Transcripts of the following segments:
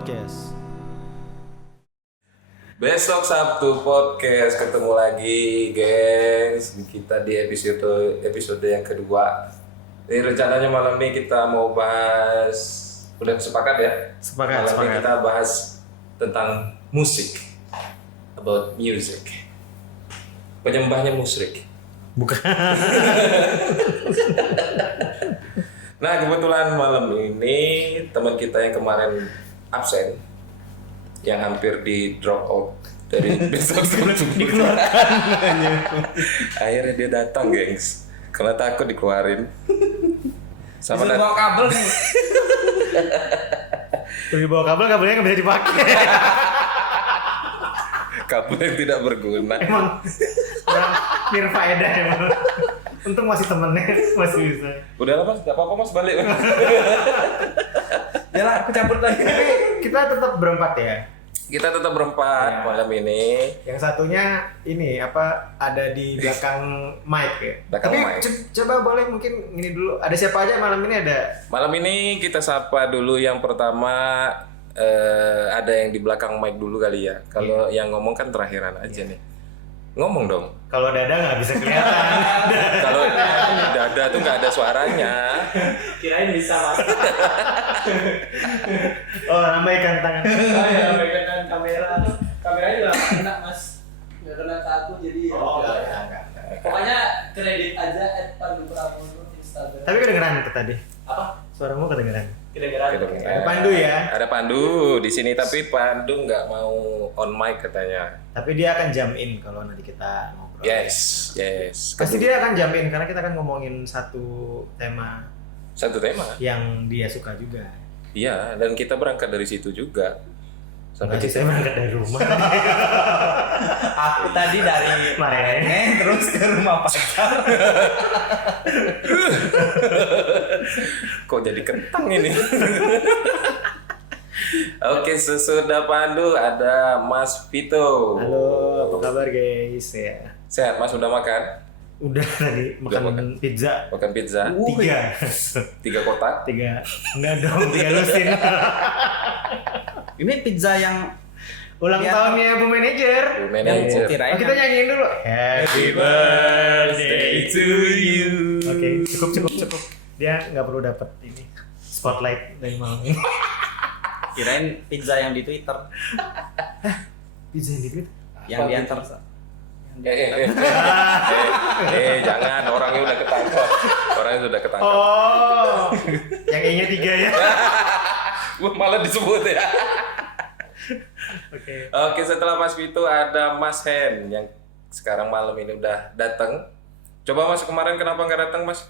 Podcast. Besok Sabtu Podcast ketemu lagi, gengs. Kita di episode yang kedua. Ini rencananya malam ini kita mau bahas, udah sepakat ya? Sepakat. Malam ini kita bahas tentang musik, about music. Penyembahnya musyrik. Bukan. Nah, kebetulan malam ini teman kita yang kemarin absen, yang hampir di drop out dari besok dikeluarkan, akhirnya dia datang, gengs, karena takut dikeluarin sama bawa kabel nih. Udah bawa kabelnya nggak bisa dipakai. kabel yang tidak berguna. Emang kurang nirfaedah emang. Untung masih temennya masih bisa. Udah lah mas, gak apa-apa mas, balik. Ya lah, aku cabut lagi. Tapi kita tetap berempat ya. Kita tetap berempat malam ini. Yang satunya ini ada di belakang mic ya. Belakang Tapi mic. coba boleh mungkin ini dulu. Ada siapa aja malam ini ada? Malam ini kita sapa dulu yang pertama, ada yang di belakang mic dulu kali ya. Kalau yang ngomong kan terakhiran aja nih. Ngomong dong. Kalau dada nggak bisa kelihatan. Kalau dada tuh nggak ada suaranya. Kirain bisa mas. Oh, lambaikan tangan. Oh ya, pegangan kamera. Kameranya juga nggak kena mas. Nggak kena ke aku jadi. Oh, ya. enggak. Pokoknya kredit aja @pandu_pramono Instagram. Tapi kedengeran itu tadi. Apa? Suaramu kedengeran. Kedengeran. Ada Pandu ya. Ada Pandu di sini, tapi Pandu nggak mau on mic katanya. Tapi dia akan jam in kalau nanti kita ngobrol. Yes. Pasti dia akan jam in karena kita akan ngomongin satu tema Satu tema. yang dia suka juga. Iya, dan kita berangkat dari situ juga. Sampai saya berangkat dari rumah. Aku tadi dari Main. terus ke rumah pacar. Kok jadi kentang ini? Oke, sesudah Pandu ada Mas Vito. Halo, apa kabar guys ya? Sehat Mas, udah makan? Udah tadi makan pizza. Makan pizza? 3 kotak? 3. Enggak dong, 3 lusin. Ini pizza yang Ulang Ya. tahunnya Bu Manajer. Bu Manajer. Oh, kirain kita nyanyiin dulu. Happy birthday to you. Oke, cukup. Dia nggak perlu dapat ini spotlight dari malam ini. kirain pizza yang di Twitter Pizza yang di yang diantar. Jangan, orangnya udah ketangkap. Orangnya sudah ketangkap. Oh, yang E-nya 3 ya. Gua malah disebut ya. Oke. Oke, setelah Mas Vito ada Mas Hen yang sekarang malam ini udah datang. Coba Mas, kemarin kenapa nggak datang Mas?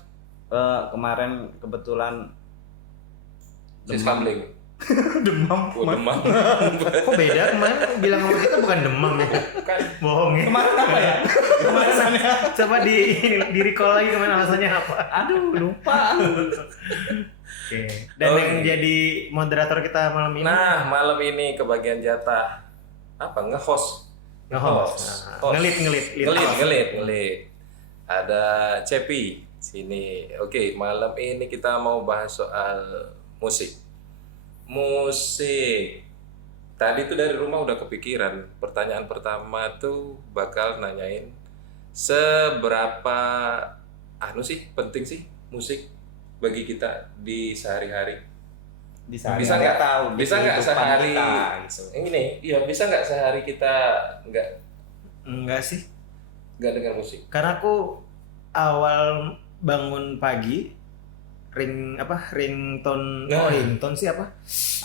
Kemarin kebetulan Siskambling. demam. Oh, demam. Kok beda kemarin bilang sama kita bukan demam ya? Kan Bohong ya. Kemarin apa ya? Kemarin Coba di recall lagi kemarin alasannya apa? aduh lupa. Oke. Dan yang jadi moderator kita malam ini. Nah, malam ini kebagian jatah apa? Nge-host. Nge-host. Host. Ngelit. Ada Cepi sini. Oke, malam ini kita mau bahas soal musik. Tadi tuh dari rumah udah kepikiran. Pertanyaan pertama tuh bakal nanyain seberapa penting sih musik bagi kita di sehari-hari. Bisa nggak sehari gitu. ini? Iya, bisa nggak sehari kita Enggak sih. nggak dengar musik? Karena aku awal bangun pagi ringtone. Nah. Ringtone sih apa?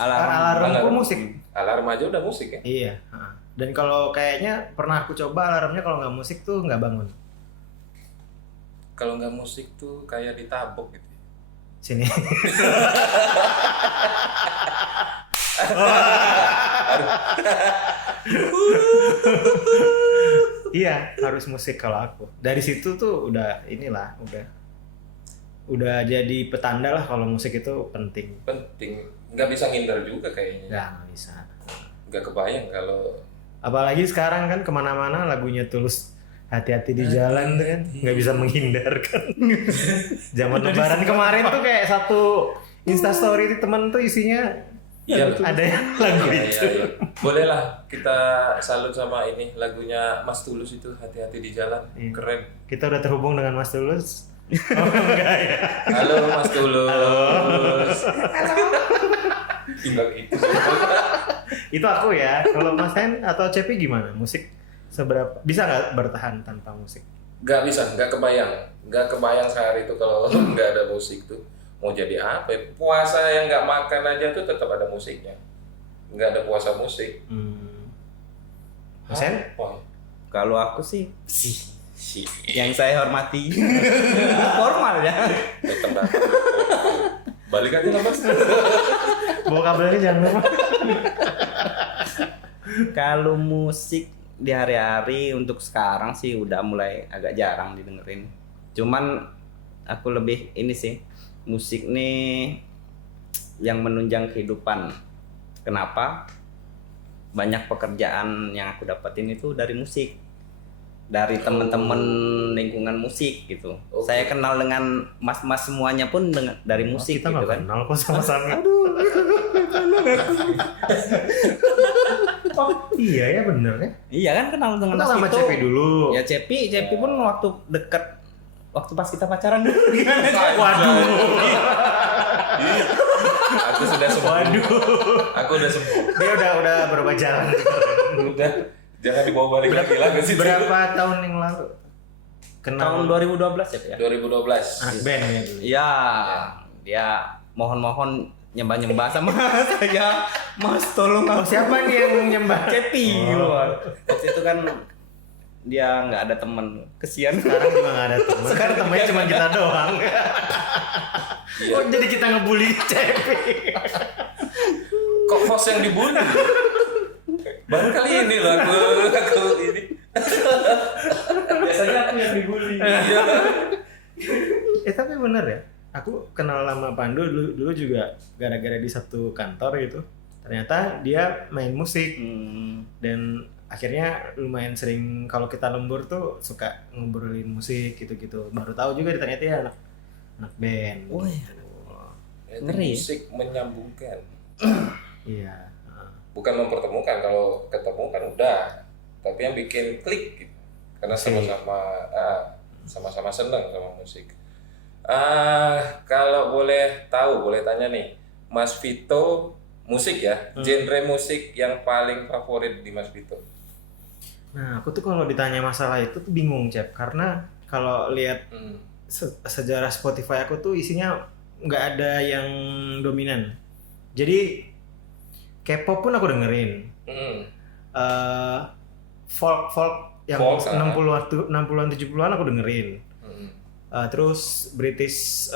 Alarm. Alarmku musik. Alarm aja udah musik ya? Iya. Dan kalau kayaknya pernah aku coba alarmnya kalau nggak musik tuh nggak bangun. Kalau nggak musik tuh kayak ditabok gitu. Sini. Iya, harus musik kalau aku. Dari situ tuh udah jadi petanda lah kalau musik itu penting. Penting, nggak bisa ngindar juga kayaknya. Nggak bisa. Nggak kebayang kalau Apalagi sekarang kan kemana-mana lagunya Tulus, hati-hati di jalan tuh kan nggak bisa menghindarkan. Zaman Lebaran kemarin tuh kayak satu Instastory itu temen tuh isinya Iya, Ada yang lagu itu. iya. Boleh lah kita salut sama ini lagunya Mas Tulus itu, Hati-hati di Jalan. Iya. Keren. Kita udah terhubung dengan Mas Tulus. Oh enggak ya. Halo Mas Tulus. Tinggal gitu. Itu aku ya. Kalau Mas Hen atau Cepi gimana? Musik seberapa bisa nggak bertahan tanpa musik? Gak bisa, gak kebayang sehari itu kalau nggak ada musik tuh. Mau jadi apa ya? Puasa yang nggak makan aja tuh tetap ada musiknya. Nggak ada puasa musik. Mas Hen? Wah, Kalau aku sih si yang saya hormati formal ya. datang. Balik aja lah Mas. Bawa kabelnya jangan lupa. Kalau musik di hari-hari untuk sekarang sih udah mulai agak jarang didengerin. Cuman aku lebih ini sih, musik nih yang menunjang kehidupan. Kenapa? Banyak pekerjaan yang aku dapetin itu dari musik. Dari teman-teman lingkungan musik gitu. Oke. Saya kenal dengan mas-mas semuanya pun dari musik Kita gitu nggak kan. kenal kok sama-sama. Oh iya ya bener ya. Iya kan kenal dengan Kita mas sama itu. Cepi dulu. Ya Cepi pun waktu deket, waktu pas kita pacaran dulu. Waduh. Aku sudah sembuh. Waduh. Aku udah sembuh. Dia udah berubah jalan. Udah. Jangan dibawa balik lagi lah ke situ. Berapa tahun yang lalu? Tahun 2012 ya? 2012. Band ya dulu. Iya, dia mohon-mohon nyembah-nyembah sama saya. Mas tolong Oh aku. siapa nih yang nyembah? Cepi gitu. Waktu itu kan dia nggak ada teman, kesian. Sekarang juga nggak ada teman. Sekarang temennya cuma kita doang. Iya. Oh jadi kita ngebully Cepi. Kok host yang dibully? Baru kali ini loh aku ini. Biasanya aku yang dibully. Iya. Tapi bener ya. Aku kenal lama Pandu dulu juga gara-gara di satu kantor gitu. Ternyata dia main musik dan akhirnya lumayan sering kalau kita lembur tuh suka ngobrolin musik gitu-gitu. Baru tahu juga ternyata dia anak band. Wah, gitu. Ngeri ya? Musik menyambungkan. Iya. Bukan mempertemukan, kalau ketemu kan udah. Tapi yang bikin klik gitu. Karena sama-sama senang sama musik. Kalau boleh tahu, boleh tanya nih, Mas Vito musik ya, genre musik yang paling favorit di Mas Vito? Nah, aku tuh kalau ditanya masalah itu tuh bingung, Cep. Karena kalau lihat sejarah Spotify aku tuh isinya nggak ada yang dominan. Jadi K-pop pun aku dengerin. Folk yang Folk, 60-an 70-an aku dengerin. Terus British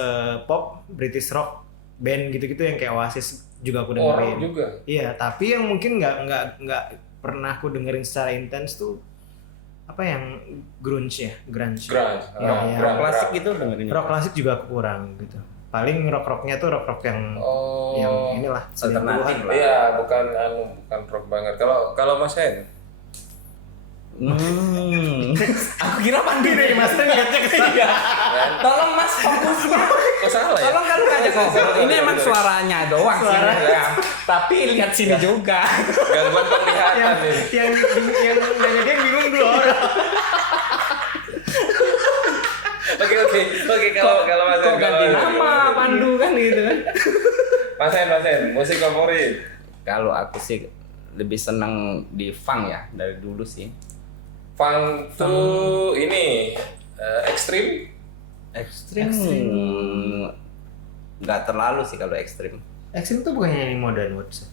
pop, British rock band gitu-gitu yang kayak Oasis juga aku dengerin. Orang juga. Iya, tapi yang mungkin nggak pernah aku dengerin secara intens tuh apa yang grunge ya, grunge. Grunge. Ya, Rock klasik gitu dengerin. Rock klasik juga aku kurang gitu. Paling rock-rocknya tuh rock-rock yang inilah Alternatif 90-an. lah. Iya, bukan rock banget. Kalau Mas Hen, Aku kira Pandu deh Mas, ngecek dia. Tolong Mas fokusnya. kok salah ya? Tolong kan aja fokus. Ini emang suaranya doang sih. Ya. Tapi lihat sini juga. Gangguan penglihatan yang nih. yang nanya dia bingung dua orang. Oke, kalau Mas Hen, Kok ganti nama Pandu kan gitu kan. Mas Hen, musik favorit. Kalau aku sih lebih senang di funk ya dari dulu sih. Funk tuh ini ekstrim. Ekstrim. Nggak terlalu sih kalau ekstrim. Ekstrim tuh bukannya yang modern words.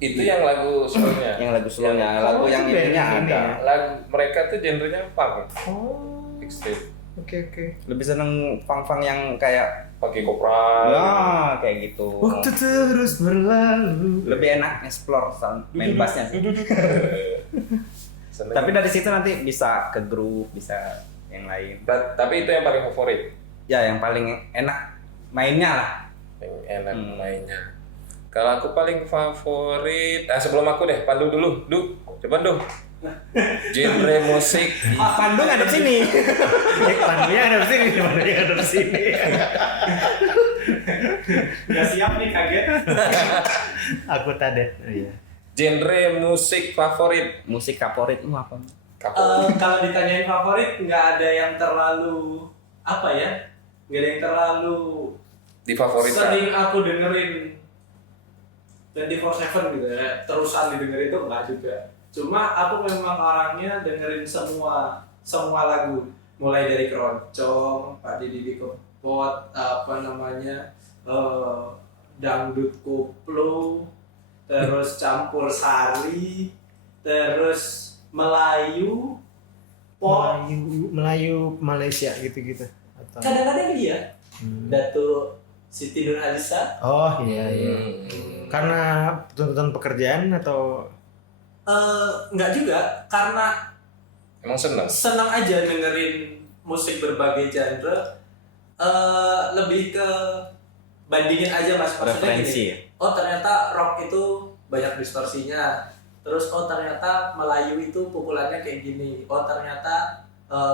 Itu yang lagu slownya. Yang lagu slownya, lagu yang itu band ininya ini ada. ya? Lagu mereka tuh genrenya funk, Oh, ekstrim. oke. Lebih seneng funk-funk yang kayak Pakai kopral. ya kayak gitu. Waktu terus berlalu. Lebih enak explore sound main bassnya sih. Seneng. Tapi dari situ nanti bisa ke groove, bisa yang lain. Tapi itu yang paling favorit. Ya yang paling enak mainnya lah. Yang enak mainnya. Kalau aku paling favorit, sebelum aku deh, Pandu dulu. Coba Du. Genre musik. Pandu ngadep sini. Pandunya ada di sini, Pandunya ada di sini. Nggak siap nih, kaget. Aku tadet. Oh, iya. Genre musik favorit. Musik favorit lu apa? Kalau ditanyain favorit, nggak ada yang terlalu apa ya? Nggak ada yang terlalu Difavoritkan. sering aku dengerin 24/7 gitu ya. Terusan didengerin itu nggak juga. Cuma aku memang orangnya dengerin semua lagu, mulai dari keroncong, Pak Didi Kempot, apa namanya, dangdut koplo, terus campur sari, terus Melayu, pop. Melayu Malaysia gitu-gitu. Atau Kadang-kadang iya. Datuk Siti Nurhaliza. Oh iya iya. Karena tuntutan pekerjaan atau Enggak juga, karena Emang senang aja dengerin musik berbagai genre. Lebih ke bandingin aja mas, maksudnya Referensi gini. ya? Oh ternyata rock itu banyak distorsinya. Terus oh ternyata Melayu itu pukulannya kayak gini. Oh ternyata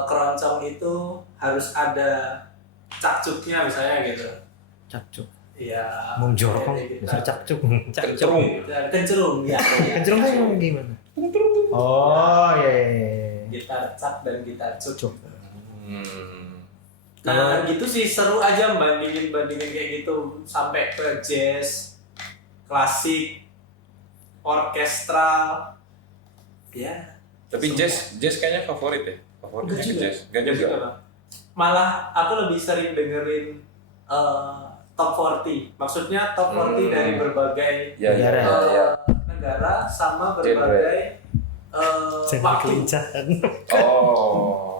keroncong itu harus ada cakcuknya misalnya gitu. cakcuk? Iya. Mau jorok kayak gitu. besar cakcuk. Kencerung. Kencerung ya. Kencerung kan emang gimana? Oh iya. Gitar cak dan gitar cuk. Cuk. Nah gitu sih seru aja bandingin kayak gitu sampai ke jazz, klasik, orkestral, ya. Tapi jazz kayaknya favorit ya. Favoritnya Enggak ke juga. jazz. Gak juga. Malah aku lebih sering dengerin top 40. Maksudnya top 40 dari berbagai Ya, Negara. negara sama berbagai Jangan waktu. kelincahan. Oh.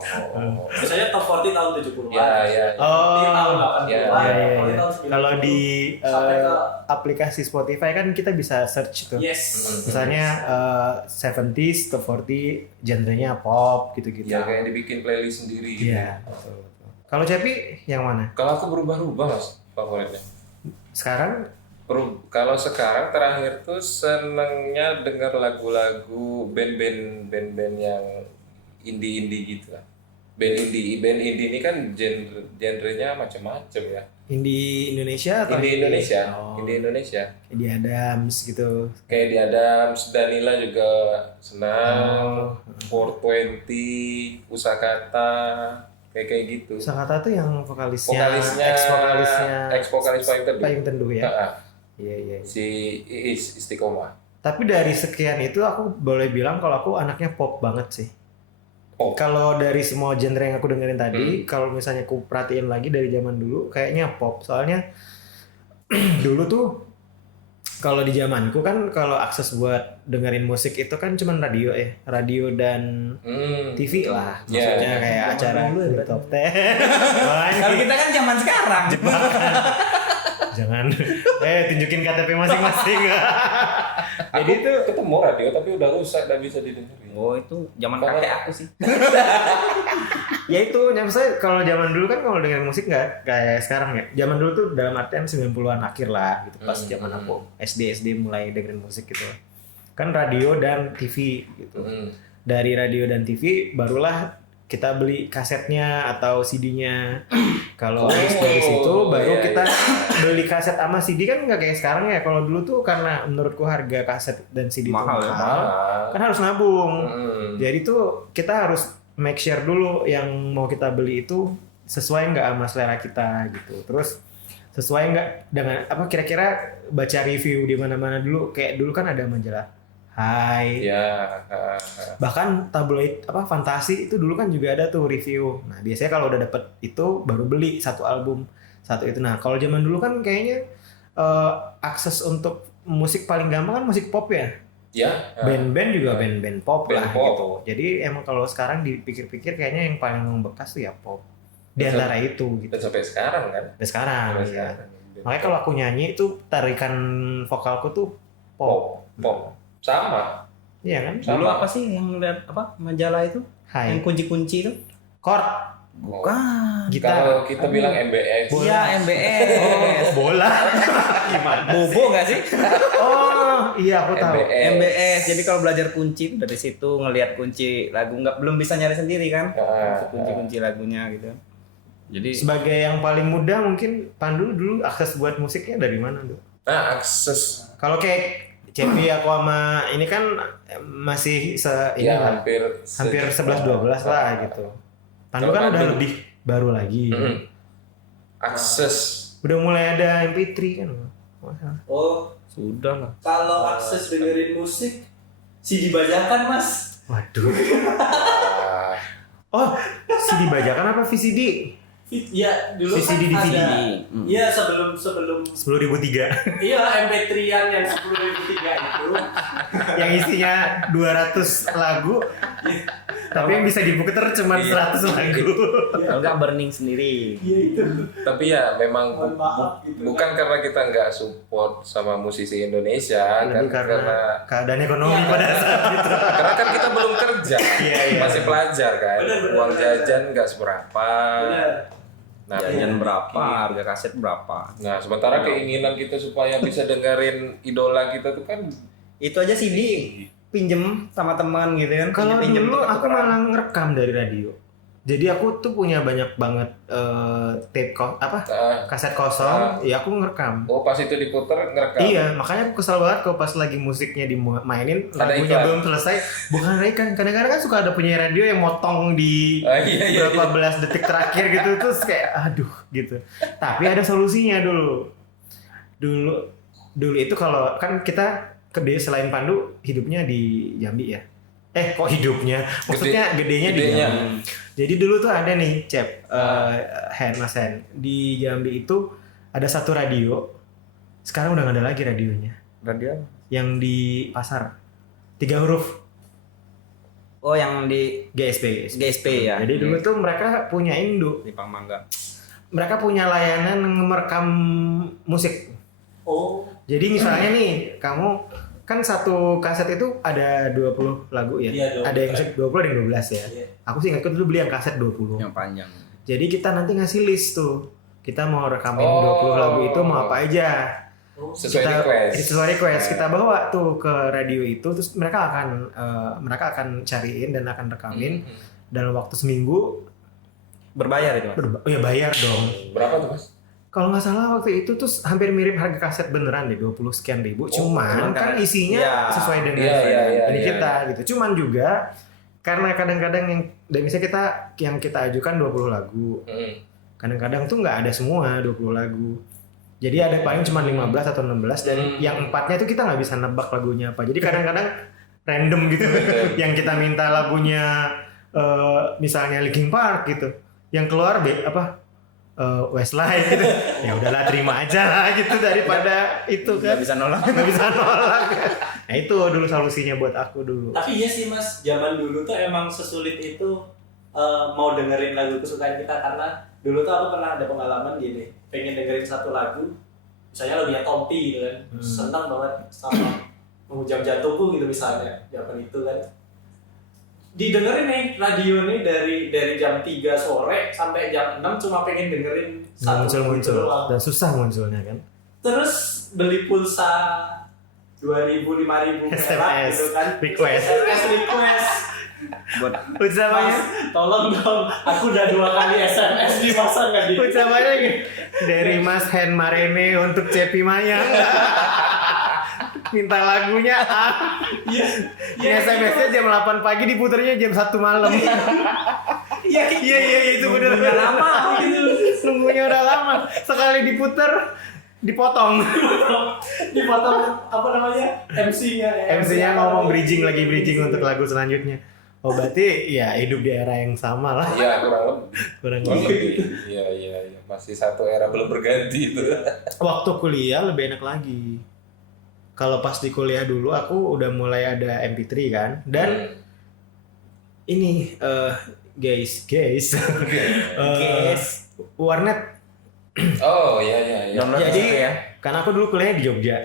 Misalnya top 40 tahun 70-an. Ya. Oh. Ini tahun 80-an. Iya, iya. ini tahun 90-an. Kalau di Sampai ke aplikasi Spotify kan kita bisa search tuh. yes. Misalnya 70s top 40 genrenya pop gitu-gitu. Ya kayak dibikin playlist sendiri gitu. Iya, betul. Kalau Cepi yang mana? Kalau aku berubah-ubah mas favoritnya. Sekarang Kalau sekarang terakhir tuh senengnya denger lagu-lagu band-band yang indie gitu lah. Band indie ini kan genrenya macam-macam ya. indie Indonesia atau Indie Indonesia, Oh, indie Indonesia. Di Adams gitu. Kayak di Adams, Danila juga senang. Oh. 420, Usakata, kayak gitu. Sakata tuh yang vokalisnya, Vokalisnya, ex-vokalis Payung Teduh. ya. Nah, Iya. si Iis Istiqomah. Tapi dari sekian itu aku boleh bilang kalau aku anaknya pop banget sih. Pop. Kalau dari semua genre yang aku dengerin tadi, kalau misalnya aku perhatiin lagi dari zaman dulu, kayaknya pop. Soalnya dulu tuh kalau di zamanku kan kalau akses buat dengerin musik itu kan cuman radio ya, radio dan TV lah. Maksudnya Ya. kayak acara di top 10. Wah, ini Kalau kita kan zaman sekarang. jangan tunjukin KTP masing-masing. Jadi Aku itu ketemu radio tapi udah rusak, udah bisa didengerin. Oh itu zaman kakek aku sih. ya itu saya kalau zaman dulu kan kalau dengerin musik nggak kayak sekarang ya. Zaman dulu tuh dalam artian 90-an akhir lah gitu, pas zaman aku SD mulai dengerin musik gitu. Kan radio dan TV gitu. Dari radio dan TV barulah kita beli kasetnya atau CD-nya. Kalau habis dari situ baru kita beli kaset sama CD kan nggak kayak sekarang ya. Kalau dulu tuh karena menurutku harga kaset dan CD Mahal itu ya? mahal, kan harus nabung. Jadi tuh kita harus make sure dulu yang mau kita beli itu sesuai nggak sama selera kita gitu. Terus sesuai nggak dengan apa, kira-kira baca review di mana-mana dulu. Kayak dulu kan ada majalah Hai. Ya. Bahkan tabloid apa Fantasi itu dulu kan juga ada tuh review. Nah, biasanya kalau udah dapet itu baru beli satu album satu itu. Nah, kalau zaman dulu kan kayaknya akses untuk musik paling gampang kan musik pop ya. Ya. Band-band juga band-band pop Band lah pop. gitu. Jadi emang kalau sekarang dipikir-pikir kayaknya yang paling membekas tuh ya pop. Di Betul. antara itu gitu. Dan sampai sekarang kan. Sampai sekarang. Sampai Iya. sekarang. Makanya kalau aku nyanyi itu tarikan vokalku tuh pop. Pop. Sama. Iya kan? Dulu apa sih yang lihat apa majalah itu? Hai. Yang kunci-kunci itu? Chord. Bukan. Gitar. Kalau kita bilang MBS. Iya MBS. Bola. Gimana? Bobo nggak sih? Oh, iya aku tahu. MBS. Jadi kalau belajar kunci itu dari situ ngelihat kunci lagu belum bisa nyari sendiri kan? Ah. Kunci-kunci lagunya gitu. Jadi Sebagai yang paling muda mungkin Pandu dulu akses buat musiknya dari mana tuh? Nah, akses Kalau kayak Cepi aku sama ini kan masih ini ya lah, hampir 11-12 lah gitu. Pandu Kalau kan udah Pandu- lebih baru lagi. akses Udah mulai ada MP3 kan. Masalah. Oh, sudah lah. kalau akses dengerin musik CD bajakan mas. Waduh. ah, Oh, CD bajakan apa VCD? Ya dulu VCD, kan DVD. ada. Iya sebelum 10.003 iya MP3-an yang 10.003 itu. yang isinya 200 lagu. Tapi yang bisa diputer cuma 100 lagu. Kalau nggak burning sendiri. Iya itu. tapi ya memang Mohon maaf gitu. bukan karena kita nggak support sama musisi Indonesia, Lebih kan karena keadaan ekonomi pada saat itu. karena kan kita belum kerja, Iya. masih pelajar kan, Bener, uang jajan nggak seberapa. Benar. Nah, Jajan berapa, harga kaset berapa? nah sementara keinginan kita supaya bisa dengerin idola kita tuh kan Itu aja CD pinjem sama teman gitu kan. Kalau Pinjem dulu aku tuker-tukeran. malah ngerekam dari radio. Jadi aku tuh punya banyak banget tape kaset kosong. Ya aku ngerekam. oh pas itu diputer ngerekam. Iya, makanya aku kesel banget kalau pas lagi musiknya dimainin Ada lagunya iklan. belum selesai. Bukan kan kadang-kadang kan suka ada penyiar radio yang motong di Ah, iya. berapa belas detik terakhir gitu, terus kayak aduh gitu. Tapi ada solusinya dulu. Dulu itu kalau kan kita selain Pandu hidupnya di Jambi ya. Kok hidupnya? Maksudnya gedenya di gedenya. Jambi. Jadi dulu tuh ada nih Mas Hen di Jambi itu ada satu radio. Sekarang udah gak ada lagi radionya. Radio. Yang di pasar 3 huruf Oh, yang di GSP. GSP ya. Jadi dulu tuh mereka punya induk. Di Pangmangga. Mereka punya layanan merekam musik. Oh, Jadi misalnya nih kamu kan satu kaset itu ada 20 lagu ya. Iya, 20. Ada yang 20 ada yang 12 ya. iya. Aku sih ingatku dulu beli yang kaset 20. Yang panjang. Jadi kita nanti ngasih list tuh. Kita mau rekamin Oh. 20 lagu itu mau apa aja. Oh, Sesuai request. Sesuai request. Kita bawa tuh ke radio itu terus mereka akan cariin dan akan rekamin dalam waktu seminggu. Berbayar itu, Mas? Ya bayar dong. Berapa tuh mas? Kalau nggak salah waktu itu tuh hampir mirip harga kaset beneran deh 20 sekian ribu. Cuman kan isinya Iya. sesuai dengan Iya, ini iya. kita gitu. Cuman juga karena kadang-kadang dan misalnya kita ajukan 20 lagu. Kadang-kadang tuh nggak ada semua 20 lagu. Jadi ada paling cuma 15 atau 16 dan yang 4-nya tuh kita nggak bisa nebak lagunya apa. Jadi kadang-kadang random gitu. Yang kita minta lagunya misalnya Linkin Park gitu. Yang keluar Westlife gitu. Ya udahlah terima aja lah gitu daripada itu kan. Nggak bisa nolak. Nggak bisa nolak. Nah itu dulu solusinya buat aku dulu. Tapi iya sih mas, zaman dulu tuh emang sesulit itu mau dengerin lagu kesukaan kita karena dulu tuh aku pernah ada pengalaman gini, pengen dengerin satu lagu, misalnya lagunya Tompi gitu kan, seneng banget sama menghujam jantungku gitu misalnya, zaman itu kan. Didengerin nih radio nih dari jam 3 sore sampai jam 6 cuma pengen dengerin satu Muncul doang. dan susah munculnya kan. Terus beli pulsa 2.000 5.000 perak gitu kan. request. SMS request. Buat Ucapanya Mas, tolong dong, aku udah 2 kali SMS di masa nggak di. ucapannya gitu. Dari Mas Hen Marene untuk Cepi Mayang. Minta lagunya Iya, Di SMS-nya jam 8 pagi diputernya jam 1 malam. Iya, Iya itu bener. Udah lama gitu. Nunggunya udah lama. Sekali diputer dipotong. Dipotong apa namanya? MC-nya. MC-nya ngomong bridging untuk lagu selanjutnya. Oh berarti ya hidup di era yang sama lah. Ya kurang Kurang lebih. lebih. Iya. Masih satu era belum berganti itu. Waktu kuliah lebih enak lagi. Kalau pas di kuliah dulu aku udah mulai ada MP3 kan. Dan ini guys warnet. Oh iya. download Jadi itu ya. karena aku dulu kuliahnya di Jogja.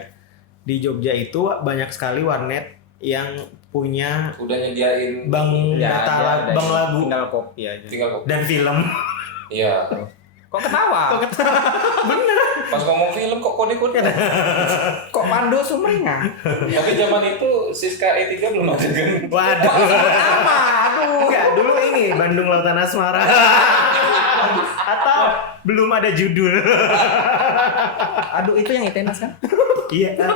Di Jogja itu banyak sekali warnet yang punya Udah nyediain bank data bank lagu Tinggal kopi aja. tinggal kok. dan film. Iya. Kok ketawa? Bener. Pas ngomong film kok kode-kode. Kok Pandu sumringah? Tapi zaman itu Siska E3 belum ada kan. Waduh. Apa? Aduh. Enggak, dulu ini Bandung Lautan Asmara. Atau belum ada judul. Aduh itu yang Itenas kan? Iya kan?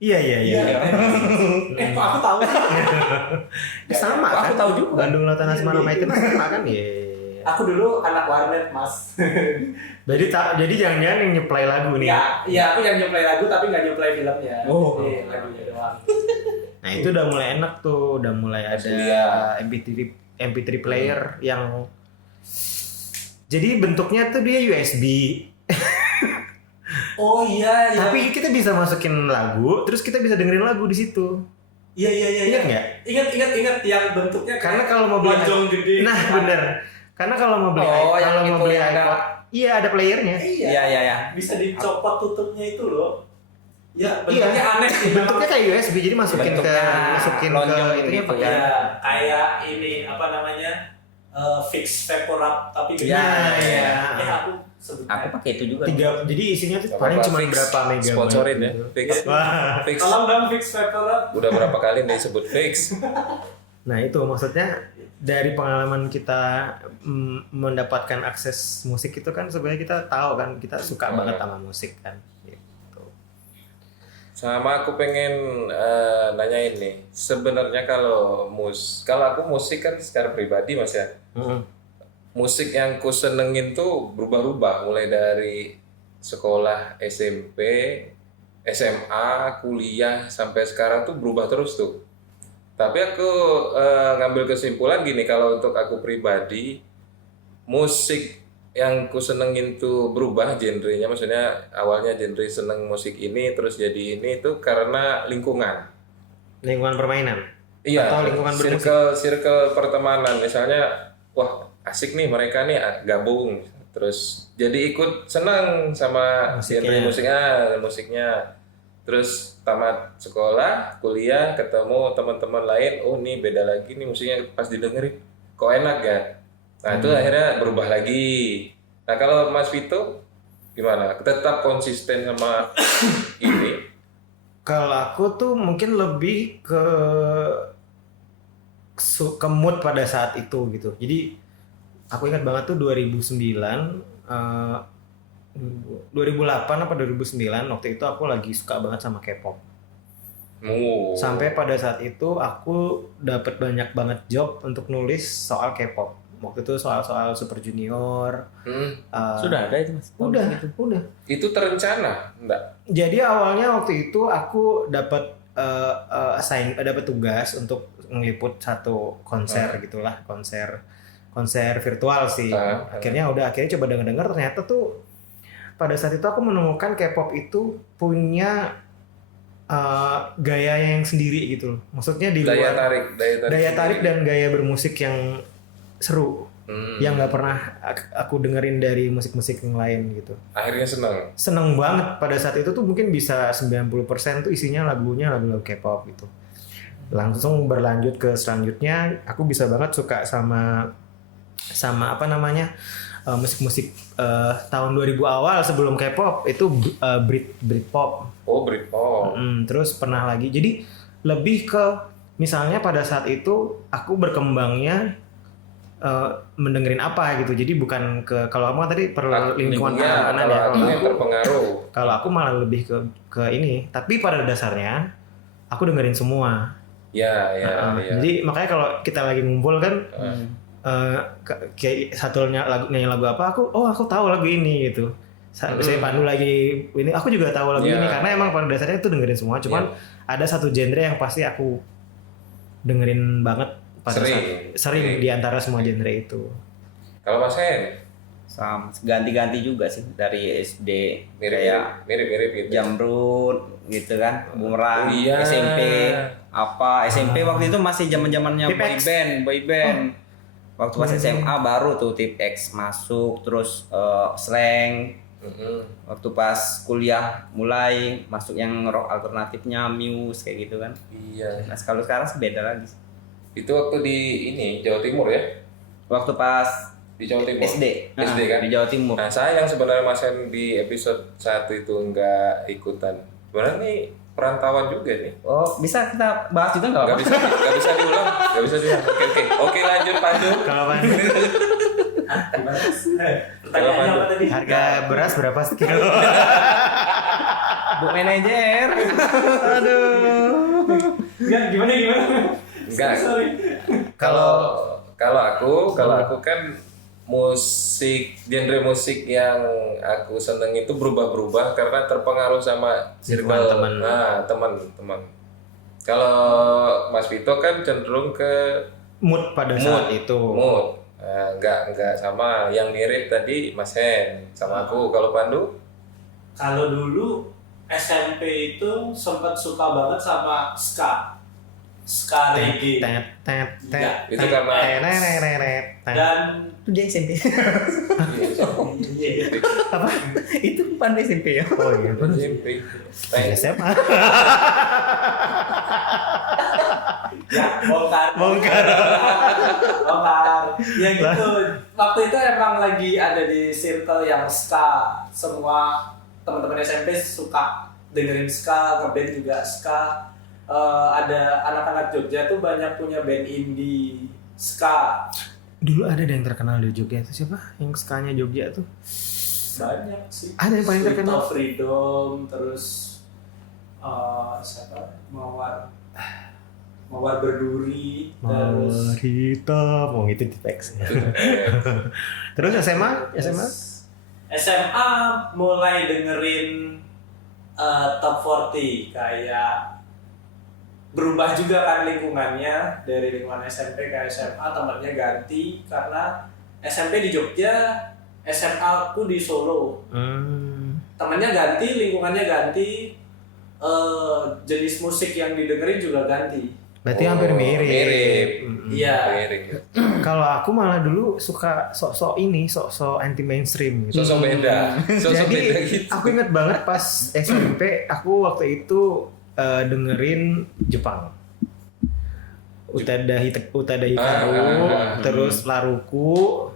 Iya. Kok aku tahu sih? Sama Aku kan? tahu juga. Bandung Lautan Asmara sama itu sama kan? Iya. Aku dulu anak warnet, Mas. Jadi jangan-jangan yang nyeplay lagu nih. Iya, aku yang nyeplay lagu tapi nggak nyeplay filmnya. Oh. Iya, lagunya doang. Nah itu udah mulai enak tuh, udah mulai ada kuliah. MP3 player yang jadi bentuknya tuh dia USB. Oh iya. Tapi kita bisa masukin lagu, terus kita bisa dengerin lagu di situ. Iya. Ingat nggak? Ingat yang bentuknya Karena kalau mau beli lonjong gede. nah bener. Karena kalau mau beli Oh, yang kalau mau itu beli yang ada- iPod, iya ada playernya. Iya. Bisa dicopot tutupnya itu loh. Ya, Iya. bentuknya aneh sih. Bentuknya kayak USB, jadi masukin Bentuknya ke lonjong itunya gitu pakai. Iya, kayak ini apa namanya? Fix Vaporub tapi gede. Iya, iya. Aku sebutnya. Aku pakai itu juga. Jadi isinya tuh Gak paling apa-apa, cuma fix. berapa megabyte. Sponsorin ya, gitu. fix. Wah. Fix. Tolong dong Fix Vaporub. Udah berapa kali nih sebut fix? Nah itu maksudnya dari pengalaman kita mendapatkan akses musik itu kan sebenarnya kita tahu kan kita suka banget sama musik kan. Gitu. Sama aku pengen nanyain nih, sebenarnya kalau aku musik kan secara pribadi Mas ya. Musik yang ku senengin tuh berubah-ubah mulai dari sekolah SMP, SMA, kuliah sampai sekarang tuh berubah terus tuh. Tapi aku ngambil kesimpulan gini, kalau untuk aku pribadi musik yang ku senengin tuh berubah genrenya, maksudnya awalnya genre seneng musik ini terus jadi ini tuh karena lingkungan. Lingkungan permainan. Iya, Atau lingkungan bermusik. circle pertemanan misalnya, wah asik nih mereka nih gabung, terus jadi ikut senang sama genre musiknya, terus tamat sekolah, kuliah, ketemu teman-teman lain, oh nih beda lagi nih musiknya, pas didengerin kok enak kan, nah itu akhirnya berubah lagi. Nah kalau Mas Vito gimana? Tetap konsisten sama ini? Kalau aku tuh mungkin lebih ke mood pada saat itu gitu. Jadi aku ingat banget tuh 2008 apa 2009 waktu itu aku lagi suka banget sama K-pop. Sampai pada saat itu aku dapat banyak banget job untuk nulis soal K-pop. Waktu itu soal Super Junior. Sudah ada itu Mas? Udah. Itu terencana enggak? Jadi awalnya waktu itu aku dapat dapat tugas untuk ngeliput satu konser gitulah, konser virtual sih. Akhirnya coba denger ternyata tuh pada saat itu aku menemukan K-pop itu punya gaya yang sendiri gitu loh. Maksudnya di Daya luar tarik tarik dan gaya bermusik yang seru. Yang nggak pernah aku dengerin dari musik-musik yang lain gitu. Akhirnya Seneng banget pada saat itu tuh mungkin bisa 90% tuh isinya lagu-lagu K-pop gitu. Langsung berlanjut ke selanjutnya, aku bisa banget suka sama apa namanya musik-musik tahun 2000 awal sebelum K-pop itu Britpop. Oh Britpop. Terus pernah lagi, jadi lebih ke misalnya pada saat itu aku berkembangnya mendengerin apa gitu, jadi bukan ke kalau kamu tadi lingkungan pertemanan ya. Terpengaruh. Kalau aku malah lebih ke ini, tapi pada dasarnya aku dengerin semua. Ya. Jadi makanya kalau kita lagi ngumpul kan, kayak satu nyanyi lagu apa, aku tahu lagu ini gitu. Misalnya Pandu lagi ini, aku juga tahu lagu ini karena emang pada dasarnya itu dengerin semua. Cuman ada satu genre yang pasti aku dengerin banget. Sering di antara semua genre itu. Kalau Mas Hen? Sama, ganti-ganti juga sih dari SD mirip gitu. Jamrut gitu kan, Bumerang, Iya. SMP waktu itu masih zamannya Tip X. boy band. Waktu pas SMA baru tuh Tip X masuk, terus Slang. Waktu pas kuliah mulai masuk yang rock alternatifnya Muse kayak gitu kan. Iya. Nah kalau sekarang beda lagi. Itu waktu di Jawa Timur ya? Waktu pas Di Jawa Timur. SD kan? di Jawa Timur. Nah sayang sebenarnya Mas Hen di episode 1 itu nggak ikutan. Sebenarnya nih perantauan juga nih. Oh bisa kita bahas juga nggak? Nggak bisa diulang. Oke lanjut Pandu. Kalau Pandu Gimana? Pertanyaannya apa tadi? Harga beras berapa sekilo? Bu manajer. Aduh. Enggak, gimana? Enggak. Sorry. Kalau aku kan genre musik yang aku seneng itu berubah-berubah karena terpengaruh sama circle Teman-teman. teman-teman. Kalau Mas Vito kan cenderung ke Mood pada saat itu. mood. Nah, enggak sama yang mirip tadi Mas Hen sama aku. Kalau Pandu? Kalau dulu SMP itu sempat suka banget sama ska reggae. Itu karena Dan Itu dia SMP. apa? Itu pandai SMP ya. Oh iya, SMP. SMA. ya bongkar. Ya gitu. Waktu itu emang lagi ada di circle yang ska. Semua teman-teman SMP suka dengerin ska, ngeband juga ska. Ada anak-anak Jogja tuh banyak punya band indie ska. Dulu ada yang terkenal di Jogja itu siapa? Yang skanya Jogja tuh. Banyak sih. Ada yang paling Sweet terkenal? of Freedom, terus siapa? Mawar Berduri, terus Marita, mau itu di teks. Terus SMA? SMA mulai dengerin top 40 kayak berubah juga kan lingkungannya dari lingkungan SMP ke SMA, temannya ganti karena SMP di Jogja, SMA aku di Solo. Temannya ganti, lingkungannya ganti, jenis musik yang didengerin juga ganti. Berarti hampir mirip. Iya. Mirip. Kalau aku malah dulu suka sok-sok anti mainstream gitu. Sosok beda. Sosok Jadi beda gitu. aku ingat banget pas SMP aku waktu itu dengerin Jepang. Utada Hikaru, terus Laruku,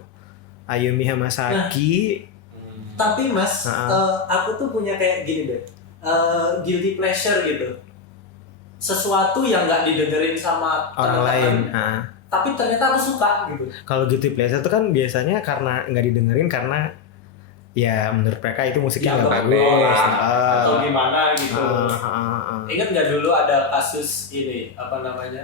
Ayumi Hamasaki. Tapi Mas, aku tuh punya kayak gini deh, guilty pleasure gitu. Sesuatu yang nggak didengerin sama Orang lain. tapi ternyata aku suka gitu. Kalau guilty pleasure itu kan biasanya karena nggak didengerin karena ya menurut mereka itu musiknya nggak bagus. Atau gimana gitu. Ah. Ingat nggak dulu ada kasus ini apa namanya?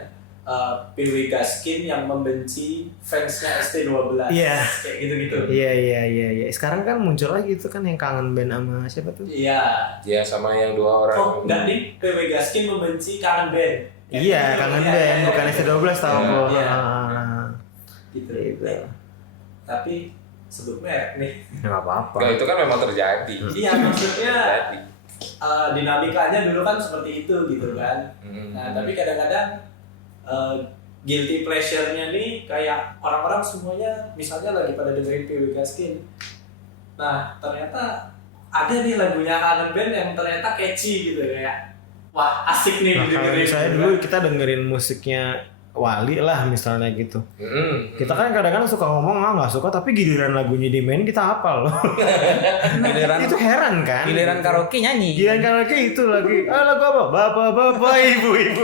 PW Gaskin yang membenci fansnya ST12. Iya. Kayak gitu-gitu. Iya. Sekarang kan muncul lagi itu kan yang kangen band sama siapa tuh? Iya. Ya sama yang dua orang. Oh, enggak nih, PW Gaskin membenci kangen band. Iya, kangen band, bukan ST12 tahu kok. Iya. Gitu. Tapi sebut merek nih. Nggak apa-apa. Enggak, itu kan memang terjadi. Iya, maksudnya Terjadi. dinamikanya dulu kan seperti itu gitu kan. Nah, tapi kadang-kadang guilty pleasure-nya nih kayak orang-orang semuanya misalnya lagi pada dengerin PW Gaskin. Nah, ternyata ada nih lagunya kangen band yang ternyata catchy gitu kayak wah asik nih Nah, kalau didengerin. misalnya dulu kita dengerin musiknya Wali lah misalnya gitu. Kita kan kadang-kadang suka ngomong nggak suka tapi giliran lagunya dimain kita hafal loh. Giliran Itu heran kan? giliran karaoke nyanyi. Giliran karaoke itu lagi. Lagu apa? Bapak-bapak, ibu-ibu.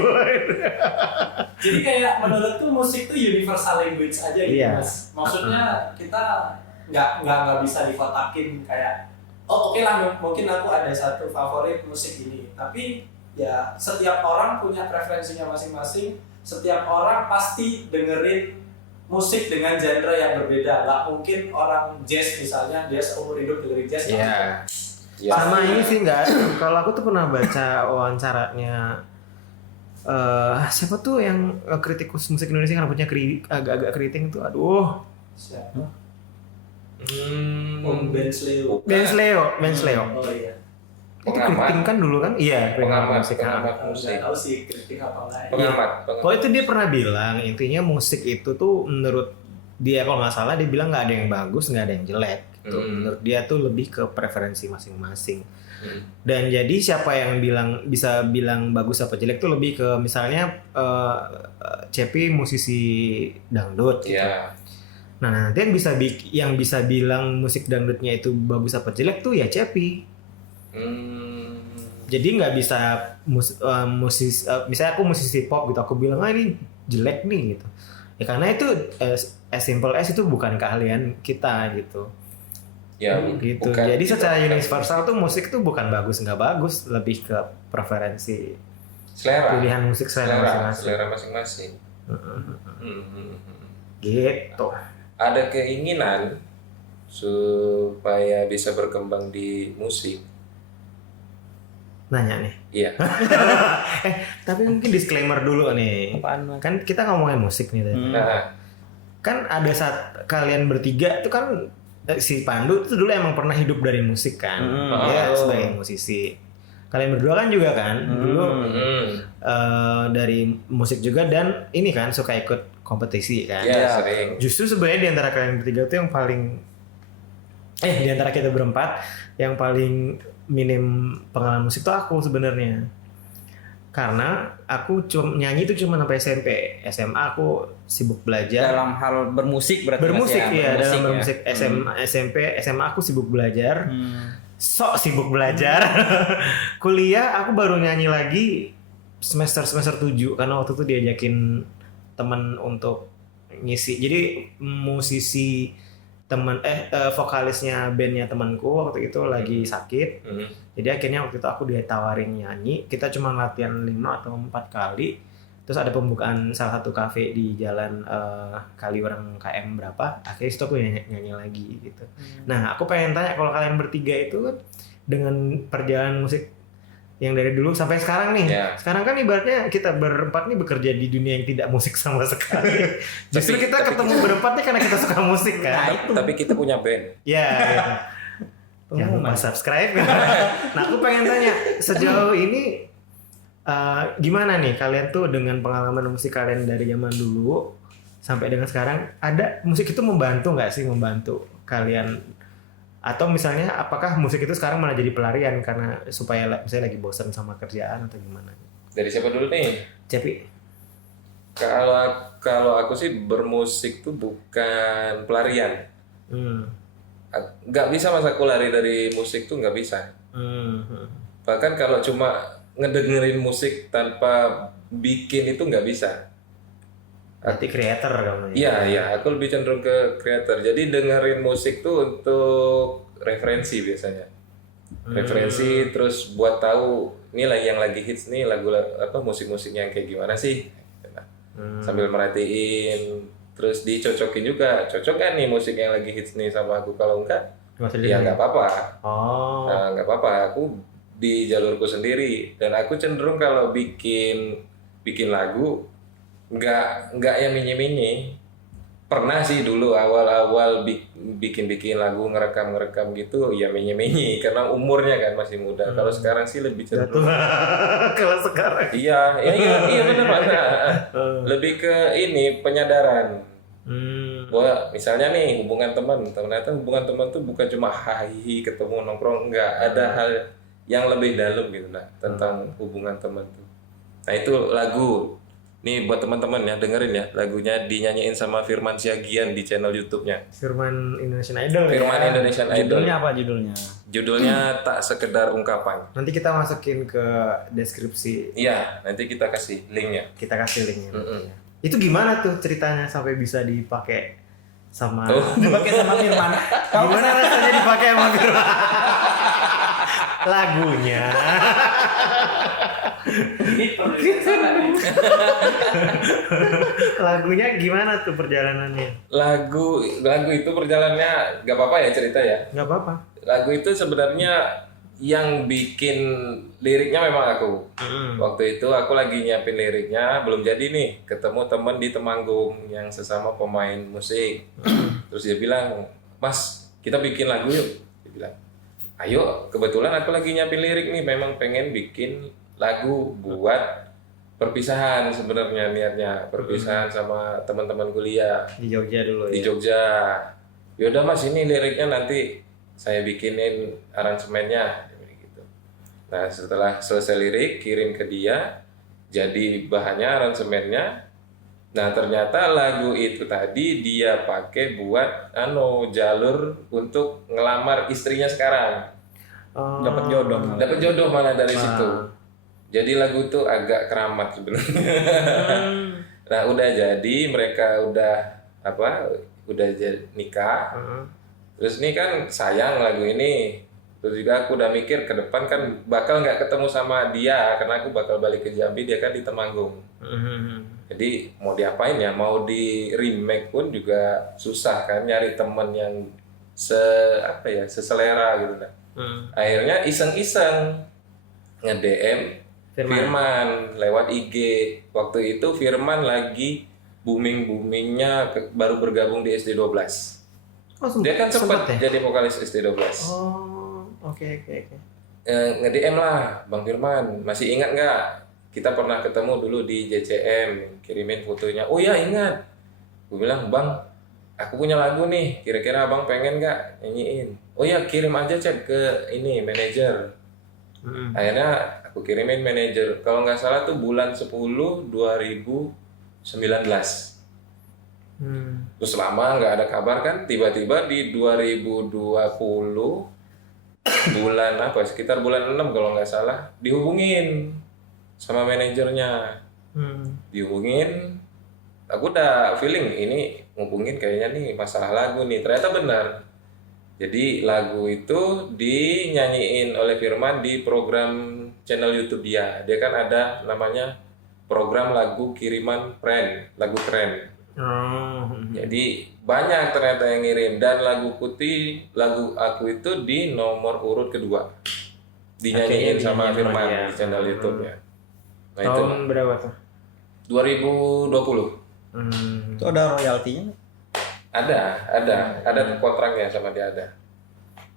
Jadi kayak menurutku musik tuh universal language aja gitu Iya. Mas. Maksudnya kita nggak bisa dikotakin kayak oke lah mungkin aku ada satu favorit musik ini. Tapi ya setiap orang punya preferensinya masing-masing. Setiap orang pasti dengerin musik dengan genre yang berbeda. Nggak mungkin orang jazz misalnya dia seumur hidup dengerin jazz. Iya. Sama ini sih nggak. Kalau aku tuh pernah baca wawancaranya siapa tuh yang kritikus musik Indonesia yang rambutnya agak-agak keriting tuh. Aduh. Siapa? Ben Sleo. Oh iya. Itu keriting kan dulu kan? Iya, Pengamat musik. musik. Nggak tahu sih kritik apa enggak. Pengamat. Kalau itu dia pernah bilang intinya musik itu tuh menurut dia kalau nggak salah dia bilang nggak ada yang bagus nggak ada yang jelek gitu. Menurut dia tuh lebih ke preferensi masing-masing. Dan jadi siapa yang bisa bilang bagus apa jelek tuh lebih ke misalnya Cepi musisi dangdut gitu. Iya. Nah nanti yang bisa bilang musik dangdutnya itu bagus apa jelek tuh ya Cepi. Jadi nggak bisa misalnya aku musisi pop gitu aku bilang ini jelek nih gitu Ya karena itu as simple as itu bukan keahlian kita gitu. Ya, Gitu. bukan Jadi kita secara bukan universal tuh musik tuh bukan bagus nggak bagus, lebih ke preferensi selera, pilihan musik selera masing-masing. selera masing-masing. Gitu. Ada keinginan supaya bisa berkembang di musik. Nanya nih. Iya. Tapi mungkin disclaimer dulu nih. Apaan, Mas? Kan kita ngomongin musik nih tadi. Nah, Kan ada saat kalian bertiga tuh kan si Pandu tuh dulu emang pernah hidup dari musik kan. Dia Oh. sebagai musisi. Kalian berdua kan juga kan dulu dari musik juga dan ini kan suka ikut kompetisi kan. ya sering. Justru sebenarnya di antara kalian bertiga tuh yang paling di antara kita berempat yang paling minim pengalaman musik tuh aku sebenarnya. Karena aku nyanyi itu cuma sampai SMP. SMA aku sibuk belajar. Dalam hal bermusik berarti Bermusik Mas, ya, dalam ya? bermusik. SMP, SMA aku sibuk belajar. Sok sibuk belajar. Kuliah aku baru nyanyi lagi semester 7 karena waktu itu diajakin teman untuk ngisi. Jadi musisi teman vokalisnya bandnya temanku waktu itu lagi sakit. Jadi akhirnya waktu itu aku ditawarin nyanyi. Kita cuma latihan 5 atau 4 kali. Terus ada pembukaan salah satu kafe di jalan Kaliurang KM berapa. Akhirnya itu aku nyanyi lagi gitu. Nah, aku pengen tanya kalau kalian bertiga itu kan dengan perjalanan musik yang dari dulu sampai sekarang nih. Ya. Sekarang kan ibaratnya kita berempat nih bekerja di dunia yang tidak musik sama sekali. Justru kita tapi ketemu berempat nih karena kita suka musik kan. Tapi kita punya band. Ya, gitu. Jangan lupa subscribe. Nah, aku pengen tanya sejauh ini gimana nih kalian tuh dengan pengalaman musik kalian dari zaman dulu sampai dengan sekarang, ada musik itu membantu nggak sih membantu kalian? Atau misalnya apakah musik itu sekarang malah jadi pelarian karena supaya misalnya lagi bosan sama kerjaan atau gimana? Dari siapa dulu nih? Cepi? Kalau aku sih bermusik tuh bukan pelarian. Nggak bisa mas aku lari dari musik tuh nggak bisa. Bahkan kalau cuma ngedengerin musik tanpa bikin itu nggak bisa. Berarti creator kamu Iya, aku lebih cenderung ke creator. Jadi dengerin musik tuh untuk referensi biasanya. Referensi terus buat tahu ini yang lagi hits nih lagu apa musik-musiknya yang kayak gimana sih. Sambil merhatiin terus dicocokin juga. Cocok kan nih musik yang lagi hits nih sama aku, kalau enggak ya nggak apa-apa. Nah, nggak apa-apa, aku di jalurku sendiri dan aku cenderung kalau bikin lagu nggak yang minyi-minyi. Pernah sih dulu awal-awal bikin lagu ngerekam gitu ya minyi-minyi karena umurnya kan masih muda. Kalau sekarang sih lebih cenderung kalau sekarang iya benar Mas. Lebih ke ini penyadaran. Bahwa misalnya nih hubungan teman, ternyata hubungan teman tuh bukan cuma hahi ketemu nongkrong, enggak, ada hal yang lebih dalam gitu nah tentang hubungan teman tuh. Nah itu lagu nih buat teman-teman ya, dengerin ya, lagunya dinyanyiin sama Firman Siagian di channel YouTube-nya. Firman Indonesian Idol. Firman Indonesian Idol. Judulnya apa judulnya? Judulnya Tak Sekedar Ungkapan. Nanti kita masukin ke deskripsi. Iya, nanti kita kasih linknya. Kita kasih linknya. Itu gimana tuh ceritanya sampai bisa dipakai sama Dipakai sama Firman. gimana rasanya dipakai sama Firman? Lagunya. Lagunya gimana tuh perjalanannya? Lagu itu perjalanannya gak apa-apa ya cerita ya. Nggak apa-apa. Lagu itu sebenarnya yang bikin liriknya memang aku. Waktu itu aku lagi nyiapin liriknya, belum jadi nih. Ketemu temen di Temanggung yang sesama pemain musik. Terus dia bilang, "Mas, kita bikin lagu yuk." Dia bilang, "Ayo, kebetulan aku lagi nyiapin lirik nih, memang pengen bikin lagu buat perpisahan sebenarnya niatnya, perpisahan sama teman-teman kuliah Di Jogja dulu di ya. Jogja. Yaudah Mas, ini liriknya nanti saya bikinin aransemennya gitu. Nah setelah selesai lirik kirim ke dia, jadi bahannya aransemennya. Nah ternyata lagu itu tadi dia pakai buat jalur untuk ngelamar istrinya sekarang. Dapat jodoh. Dapat jodoh malah dari situ. Jadi lagu itu agak keramat sebenarnya. Nah udah jadi mereka udah nikah. Terus ini kan sayang lagu ini. Terus juga aku udah mikir ke depan kan bakal nggak ketemu sama dia karena aku bakal balik ke Jambi, dia kan di Temanggung. Jadi mau diapain ya, mau di remake pun juga susah kan, nyari temen yang seselera gitu kan. Akhirnya iseng-iseng nge-DM Firman lewat IG. Waktu itu Firman lagi boomingnya baru bergabung di SD12. Dia kan sempat jadi vokalis SD12. Oh, oke. Nge-DM lah, Bang Firman, masih ingat nggak? Kita pernah ketemu dulu di JCM, kirimin fotonya. Oh ya ingat. Gue bilang, Bang, aku punya lagu nih, kira-kira Abang pengen nggak nyanyiin? Oh ya kirim aja chat ke ini manajer. Akhirnya aku kirimin manajer. Kalau nggak salah tuh bulan 10 2019. Terus lama nggak ada kabar kan, tiba-tiba di 2020 bulan sekitar bulan 6 kalau nggak salah dihubungin sama manajernya. Dihubungin, aku udah feeling ini ngubungin kayaknya nih masalah lagu nih. Ternyata benar. Jadi lagu itu dinyanyiin oleh Firman di program channel YouTube dia. Dia kan ada namanya program lagu kiriman lagu keren. Jadi banyak ternyata yang ngirim, dan lagu aku itu di nomor urut kedua dinyanyiin sama Firman di channel YouTube ya. Nah, tahun berapa tuh? 2020. Itu ada royaltinya? Ada kontraknya sama dia ada.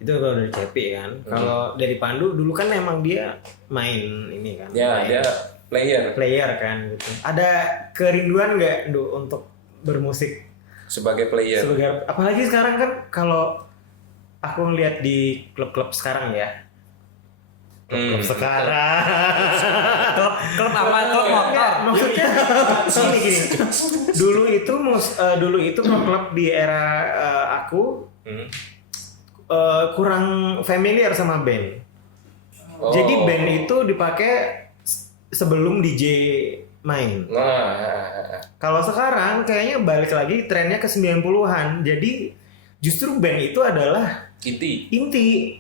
Itu kalau dari Cepi kan. Kalau dari Pandu dulu kan emang dia main ini kan. Ya, dia player kan gitu. Ada kerinduan nggak untuk bermusik sebagai player? Apalagi sekarang kan kalau aku ngeliat di klub-klub sekarang ya. Klub sekarang. Klub apa? Klub motor. Maksudnya gini. Dulu itu klub di era aku kurang familiar sama band. Jadi band itu dipakai sebelum DJ main. Kalau sekarang kayaknya balik lagi trennya ke 90-an. Jadi justru band itu adalah inti.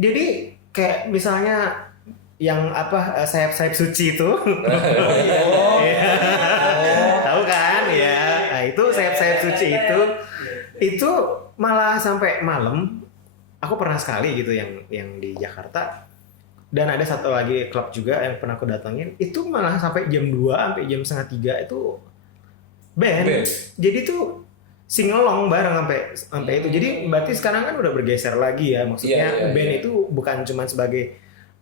Jadi kayak misalnya yang sayap-sayap suci itu. Tahu kan ya. Nah, itu sayap-sayap suci itu malah sampai malam. Aku pernah sekali gitu yang di Jakarta. Dan ada satu lagi klub juga yang pernah aku datangin, itu malah sampai jam 2 sampai jam setengah 3 itu band. Jadi tuh singelong bareng sampai itu. Jadi berarti sekarang kan udah bergeser lagi ya. Maksudnya band itu bukan cuma sebagai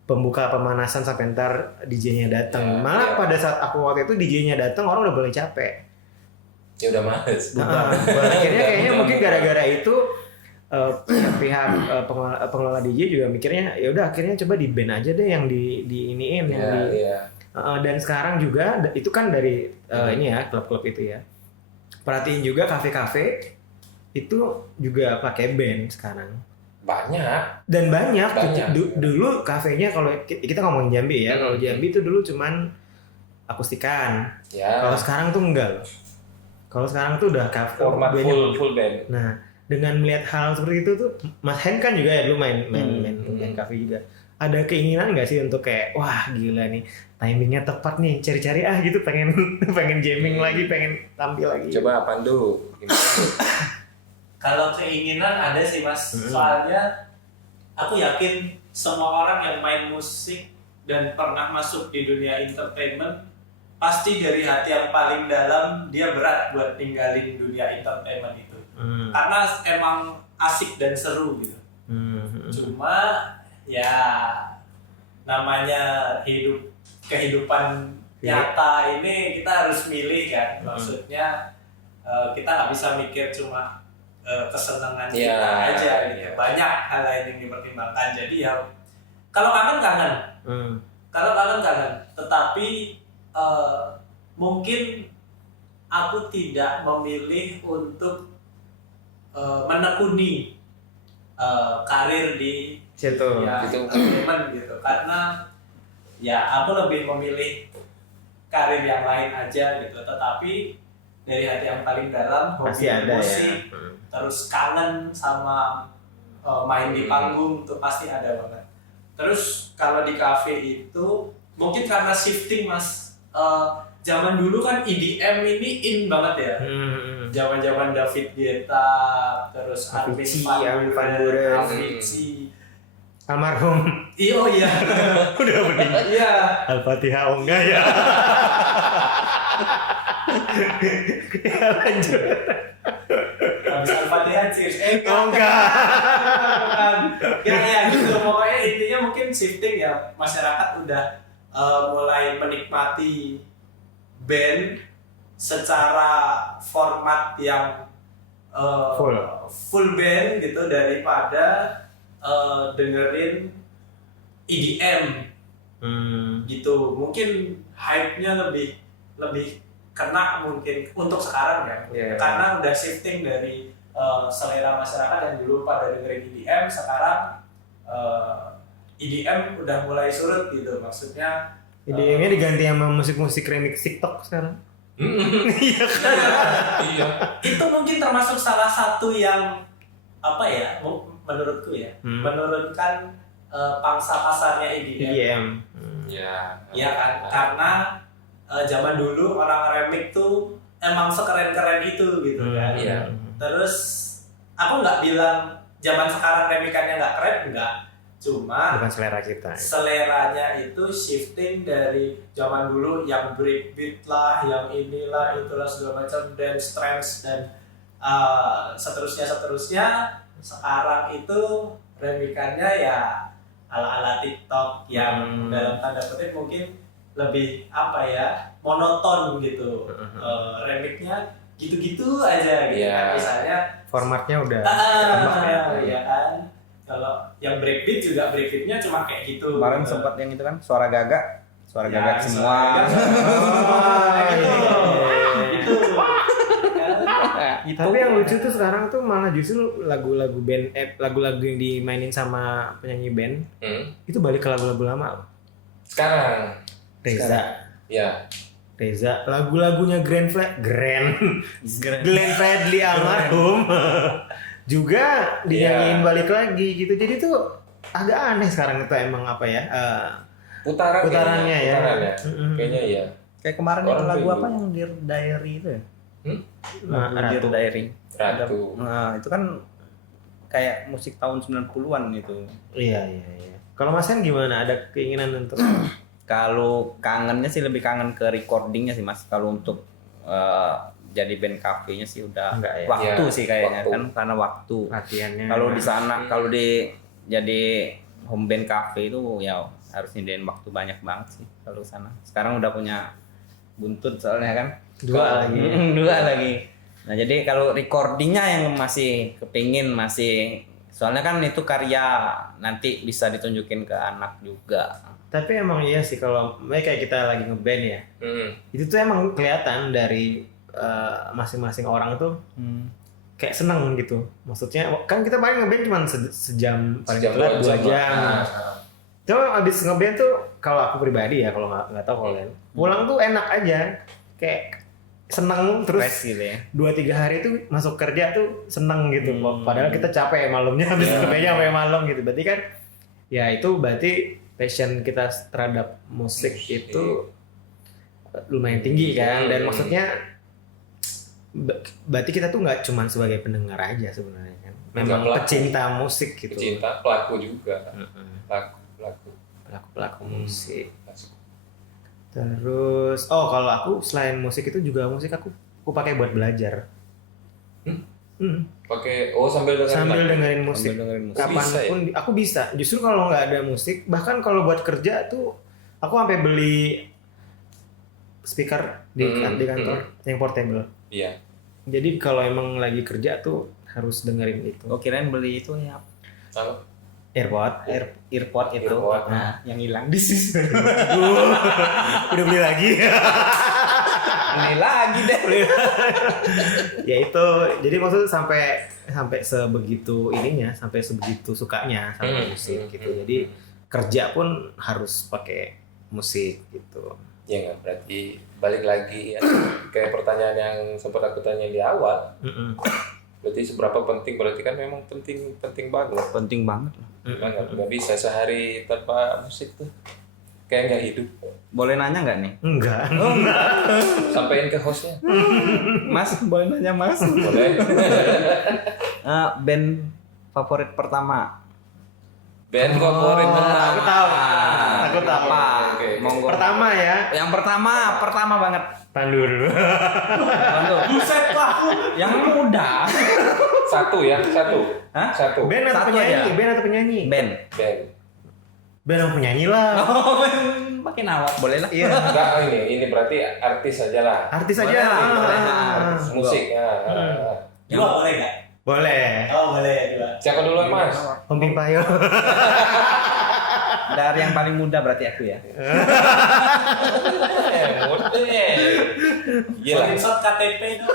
pembuka pemanasan sampai ntar DJ-nya datang. Malah pada saat aku waktu itu DJ-nya datang, orang udah mulai capek. Ya udah males. Akhirnya kayaknya mungkin gara-gara itu pihak pengelola DJ juga mikirnya ya udah akhirnya coba di band aja deh yang di iniin dan sekarang juga itu kan dari ini ya klub-klub itu ya. Perhatiin juga kafe-kafe itu juga pakai band sekarang. Banyak. Dulu kafenya kalau kita ngomongin Jambi ya, kalau Jambi itu dulu cuman akustikan. Kalau sekarang tuh enggak loh. Kalau sekarang tuh udah kafe format full band. Nah, dengan melihat hal seperti itu tuh, Mas Hen kan juga ya dulu main kafe juga. Ada keinginan nggak sih untuk kayak wah gila nih timingnya tepat nih cari-cari gitu pengen jamming lagi, pengen tampil lagi. Coba Pandu. Kalau keinginan ada sih Mas, soalnya aku yakin semua orang yang main musik dan pernah masuk di dunia entertainment pasti dari hati yang paling dalam dia berat buat ninggalin dunia entertainment itu. Karena emang asik dan seru gitu. Cuma ya namanya kehidupan nyata ini kita harus milih kan. Maksudnya kita nggak bisa mikir cuma kesenangan kita aja gitu. Banyak hal lain yang dipertimbangkan. Jadi ya kalau kangen. Kalau kangen. Tetapi mungkin aku tidak memilih untuk menekuni karir di entertainment gitu, karena ya aku lebih memilih karir yang lain aja gitu, tetapi dari hati yang paling dalam hobi Pasti ada musik, ya. terus kangen sama main di panggung tuh pasti ada banget. Terus kalau di cafe itu mungkin karena shifting Mas, zaman dulu kan EDM ini in banget ya. Zaman-zaman David Guetta, terus Armin Avicii, van Buuren, Avicii. Almarhum. Oh iya. Udah meninggal. Iya. Al-Fatihah oh enggak ya. Ya lanjut. Habis Al-Fatihah cheers. Oh enggak. Bukan. Ya gitu. Pokoknya intinya mungkin shifting ya, masyarakat udah mulai menikmati band secara format yang full band gitu daripada dengerin EDM gitu. Mungkin hype-nya lebih kena mungkin untuk sekarang ya. Yeah. Karena udah shifting dari selera masyarakat yang dulu pada dengerin EDM, sekarang EDM udah mulai surut gitu. Maksudnya EDM-nya diganti sama musik-musik remix TikTok sekarang. Iya kan? Iya. itu mungkin termasuk salah satu yang apa ya, menurutku ya, menurunkan pangsa pasarnya EDM. EDM. Ya. Iya kan? Karena zaman dulu orang remix tuh emang sekeren-keren itu gitu kan. Iya. Terus aku nggak bilang zaman sekarang remikannya nggak keren, enggak. Cuma Bukan selera kita. seleranya itu shifting dari zaman dulu yang breakbeat lah, yang inilah itulah segala macam, dance trance dan seterusnya. Sekarang itu remikannya ya ala-ala TikTok yang dalam tanda kutip mungkin lebih apa ya, monoton gitu. Remixnya gitu-gitu aja gitu. Yeah. Misalnya Formatnya udah ya kan. Kalau yang breakbeat juga breakbeatnya cuma kayak gitu. Kemarin sempat yang itu kan suara gagak Ya, gagak semua. Gitu. Tapi yang lucu tuh sekarang tuh malah justru lagu-lagu band, lagu-lagu yang dimainin sama penyanyi band itu balik ke lagu-lagu lama loh. Sekarang. Ya. Reza, lagu-lagunya Glenn Fredly almarhum juga dinyanyiin balik lagi gitu. Jadi tuh agak aneh sekarang itu emang apa ya? Putarannya ya. Kayaknya ya. Kayak kemarin Orang itu lagu tuh apa yang Dear Diary itu ya? Ratu. Dear Diary. Ratu. Nah, itu kan kayak musik tahun 90-an itu. Iya. Kalau Mas Hen gimana? Ada keinginan untuk Kalau kangennya sih lebih kangen ke recordingnya sih Mas. Kalau untuk jadi band cafe-nya sih udah Enggak ya? waktu Ya, sih kayaknya waktu. kan karena waktu. latihannya? Kalau di sana kalau di jadi home band cafe itu ya harus nyediain waktu banyak banget sih kalau ke sana. Sekarang udah punya buntut soalnya kan. Dua lagi. Nah jadi kalau recordingnya yang masih kepingin soalnya kan itu karya nanti bisa ditunjukin ke anak juga. Tapi emang iya sih kalau kayak kita lagi ngeband ya. Itu tuh emang kelihatan dari masing-masing orang tuh kayak seneng gitu. Maksudnya kan kita paling ngeband cuma sejam, paling telat 2 jam. Cuma abis ngeband tuh kalau aku pribadi ya, kalau nggak tahu kalian, pulang tuh enak aja, kayak seneng terus. Fresh gitu ya. 2-3 hari tuh masuk kerja tuh seneng gitu. Padahal kita capek malamnya habis kerjanya sampai malam gitu. Berarti kan ya itu berarti passion kita terhadap musik itu lumayan tinggi kan. Dan maksudnya berarti kita tuh nggak cuma sebagai pendengar aja sebenarnya kan. Memang pecinta musik gitu. Pecinta, pelaku juga. Pelaku musik. Terus kalau aku selain musik itu juga musik aku pakai buat belajar. Pakai sambil dengerin musik. Kapanpun bisa ya? aku bisa. Justru kalau nggak ada musik, bahkan kalau buat kerja tuh aku sampai beli speaker di kantor yang portable. Iya. Jadi kalau emang lagi kerja tuh harus dengerin itu. Oh kirain beli itu ya. Apa? Earpod itu. Earpod. Nah, yang hilang di sini. Udah beli lagi. Beli lagi deh. Ya itu. Jadi maksudnya sampai sebegitu ininya, sampai sebegitu sukanya sama musik gitu. Jadi kerja pun harus pakai musik gitu. Ya nggak, berarti balik lagi ya kayak pertanyaan yang sempat aku tanya di awal. Berarti seberapa penting? Berarti kan memang penting banget. Penting banget. Nggak bisa sehari tanpa musik tuh. Kayak nggak hidup. Boleh nanya nggak nih? Enggak. Sampaiin ke hostnya. Mas, boleh nanya Mas? Boleh. Band favorit pertama? Band favorit pertama. Aku tahu. Aku tahu. Apa? Oke. Monggo. Pertama ya, Yang pertama banget. Pandu dulu. Bantu. Buset lah. Yang muda. Satu ya, satu. Hah? Satu. Band atau Satu penyanyi? aja. Band atau penyanyi? Band. Band. Band atau penyanyi lah. Oh, pakai nawak boleh lah. Iya. Enggak, ini berarti artis aja lah. Artis aja. Boleh. Artis musik. Dua boleh nggak? Boleh. Oh boleh dua. Siapa dulu Mas? Homping Payo. Dari yang paling muda berarti aku ya. Gila. Screenshot KTP dong.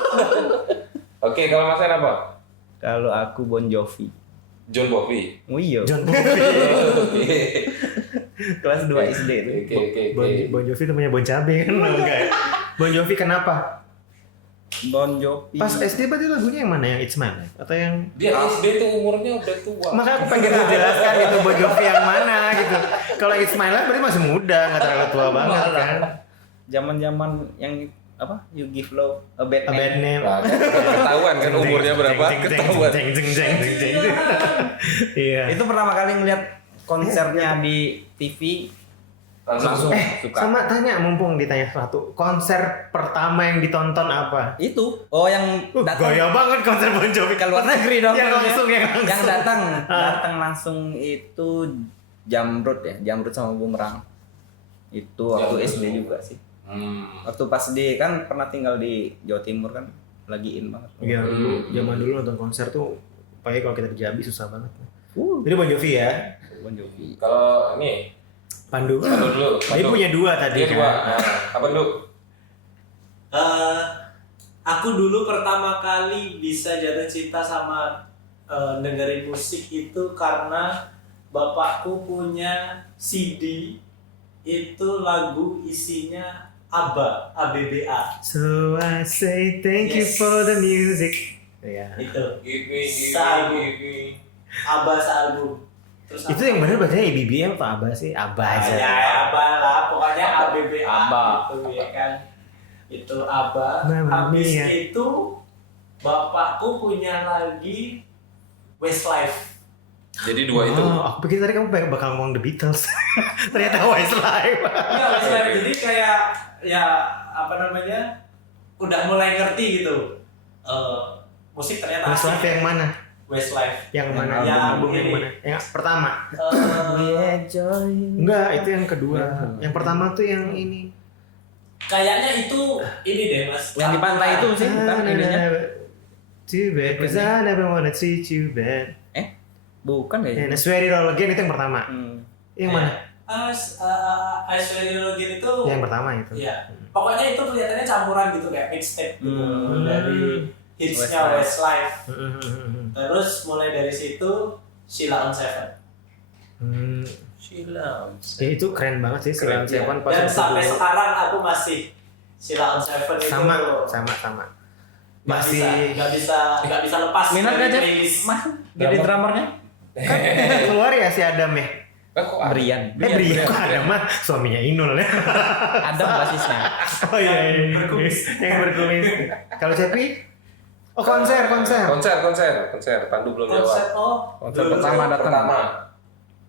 Oke, kalau Mas En apa? Kalau aku Bon Jovi. John Bovi. Oh iya. John Bovi. Oke. Kelas 2 SD itu. Oke. Bon Jovi namanya Bon Cabe kan? Enggak. Bon Jovi kenapa? Bon Jovi. Pas SD berarti lagunya yang mana? Yang It's Man? Atau yang... Dia SD tuh umurnya udah tua. Makanya aku pengen dijelaskan itu Bon Jovi yang mana gitu. Kalau It's My Life berarti masih muda, nggak terlalu tua banget kan? Zaman-zaman yang apa? You Give Love a Bad A Name. Bad Name. Nah, ketahuan kan umurnya berapa? Ketahuan. Jeng. Iya. Itu pertama kali ngeliat konsernya di TV langsung suka. Sama tanya, mumpung ditanya satu, konser pertama yang ditonton apa? Itu. Oh, yang datang Gaya banget konser Bon Jovi ke luar negeri dong. Yang langsung. Yang datang langsung itu Jamrud ya, Jamrud sama Bumerang. Itu waktu Jamrud. SD juga sih. Waktu pas di kan pernah tinggal di Jawa Timur kan, lagi in banget. Iya dulu, zaman dulu nonton konser tuh, apalagi kalau kita di Jambi susah banget. Jadi Bon Jovi ya. Bon Jovi. Kalau ini Pandu. dulu. Dia punya dua tadi Dia kan. dua. Nah, apa dulu? Aku dulu pertama kali bisa jatuh cinta sama dengerin musik itu karena bapakku punya CD itu lagu isinya ABBA, ABBA. So I say thank you Yes. for the music. Iya. Itu Give me. ABBA sealbum. Terus Itu yang benar bacanya IBBM atau ABBA sih? ABBA aja. ya ABBA lah, pokoknya ABBA ABBA. gitu ya kan. Itu ABBA. Mamma Habis mia. itu bapakku punya lagi Westlife. Jadi dua itu. Oh, aku pikir tadi kamu bakal ngomong The Beatles. Ternyata Westlife. Iya Westlife, jadi kayak ya apa namanya udah mulai ngerti gitu. Musik ternyata Westlife asik. yang mana? Westlife. Yang mana? Yang Album yang ini. mana? Yang pertama. Eh, Enggak, itu yang kedua. Yang pertama tuh yang ini. kayaknya itu ini deh Mas. Yang di pantai itu sih bukan ininya. Too bad, cause I never wanna treat you bad. Bukan ya? And I swear it all again itu yang pertama. Yang mana? I Swear It All Again itu Yang pertama itu. iya. Pokoknya itu kelihatannya campuran gitu kayak mixtape gitu dari hitsnya Westlife. Westlife. Terus mulai dari situ Sheila on Seven. Sheila. Ya, itu keren banget sih Sheila on Iya. Seven pas Dan waktu sampai dulu. sekarang aku masih Sheila on Seven itu sama. nggak Masih nggak bisa lepas Minat dari gak Cep? playlist. Mas, jadi drummernya? keluar ya si Adam ya. Kok Brian. Brian kok Adam mah suaminya Inul ya. Adam basisnya. Oh iya, yang berkumis. Kalau Cepi? Oh konser. konser. Pandu belum Konser jawab. Konser dulu pertama tuh datang. Pertama.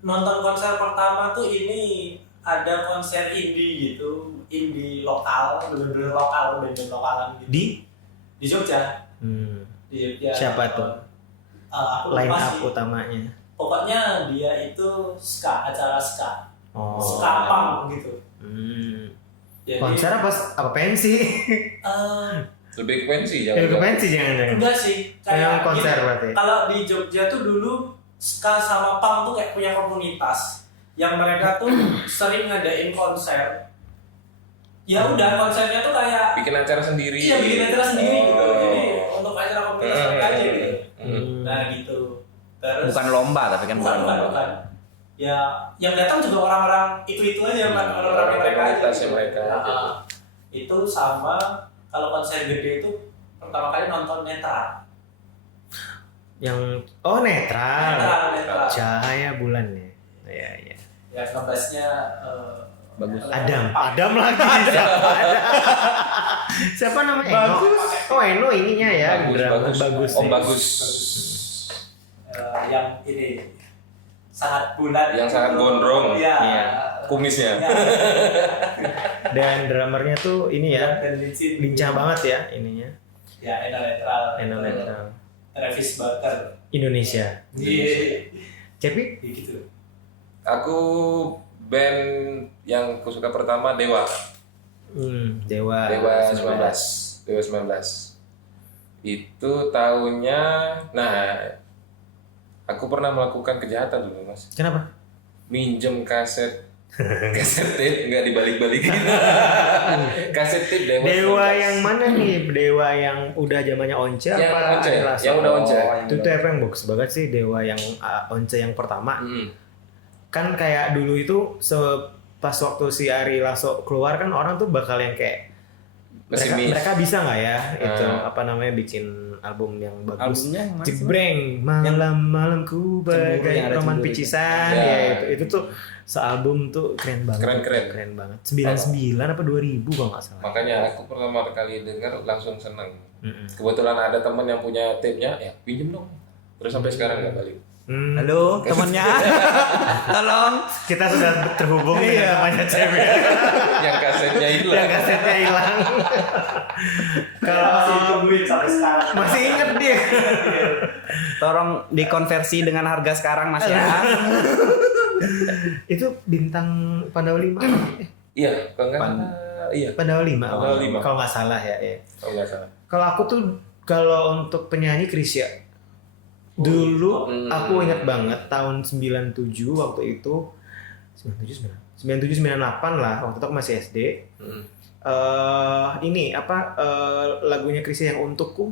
nonton konser pertama tuh ini ada konser indie gitu, indie lokal, bener-bener lokal, band-band lokalan gitu. Di Jogja. Di Jogja. Siapa tuh? Aku Line lupa up sih. utamanya. Pokoknya dia itu ska, acara ska. Oh. Ska punk gitu. Jadi, Konser apa pensi? Lebih ke pensi Ya ke pensi jangan-jangan. enggak sih. Yang konser gini, berarti. Kalau di Jogja tuh dulu ska sama punk tuh kayak punya komunitas yang mereka tuh sering ngadain konser. Ya udah konsernya tuh kayak bikin acara sendiri. iya bikin acara sendiri gitu. Jadi untuk acara komunitas mereka aja gitu. Hmm. Nah gitu. Terus Bukan lomba tapi kan bukan. lomba. bukan. ya yang datang juga orang-orang itu aja, orang-orang mereka aja. Mereka. Nah, itu sama kalau konser gede itu pertama kali nonton Netra. Yang netral. Netral. Cahaya bulan ya. Iya, iya. Ya ngebasnya Bagus. Adam lagi. Siapa namanya? Bagus. Oh, Eno ininya ya. Bagus. Om nih. Bagus. Yang ini sangat bulat, Yang sangat gondrong. Iya. Iya. Kumisnya. Ya. Dan drummernya tuh ini ya. Dan licin. Lincah banget ya ininya. Ya, Netral. Netral. Travis Barker. Indonesia. Iya. Cepi? Gitu. Aku band yang aku suka pertama Dewa. Dewa 19. Itu tahunnya, nah aku pernah melakukan kejahatan dulu Mas. Kenapa? Minjem kaset tape nggak dibalik-balikin. Kaset tape Dewa. Dewa yang mana nih? Dewa yang udah zamannya Once Yang apa Once, Ari Lasso? yang udah Once. Itu tuh apa yang bagus banget sih Dewa yang Once yang pertama. Kan kayak dulu itu pas waktu si Ari Lasso keluar kan orang tuh bakal yang kayak mereka bisa nggak ya itu apa namanya bikin album yang bagus. Albumnya yang mana sih? Jebreng malam-malamku bagai yang ada roman cemburu picisan itu. ya Ya. itu tuh sealbum tuh keren banget. Keren. banget. 99 apa 2000 kalau nggak salah. Makanya aku pertama kali dengar langsung seneng. Mm-mm. Kebetulan ada teman yang punya tape-nya, ya pinjem dong. Terus sampai sekarang nggak balik. Halo temannya, tolong. Kita sudah terhubung dengan temannya Cem ya. Yang kasetnya hilang. Yang kasetnya hilang. Kalau Masih tungguin sampai sekarang. masih inget dia. Tolong dikonversi dengan harga sekarang Mas ya. Itu bintang Pandawa 5. Iya, kalau nggak salah, iya. Pandawa 5. Pandawa 5. Kalau nggak salah ya. Kalau nggak salah. Kalau aku tuh kalau untuk penyanyi Krisya dulu aku ingat banget tahun 97 waktu itu 97 98 lah waktu itu aku masih SD. Ini apa lagunya Krisya yang Untukku.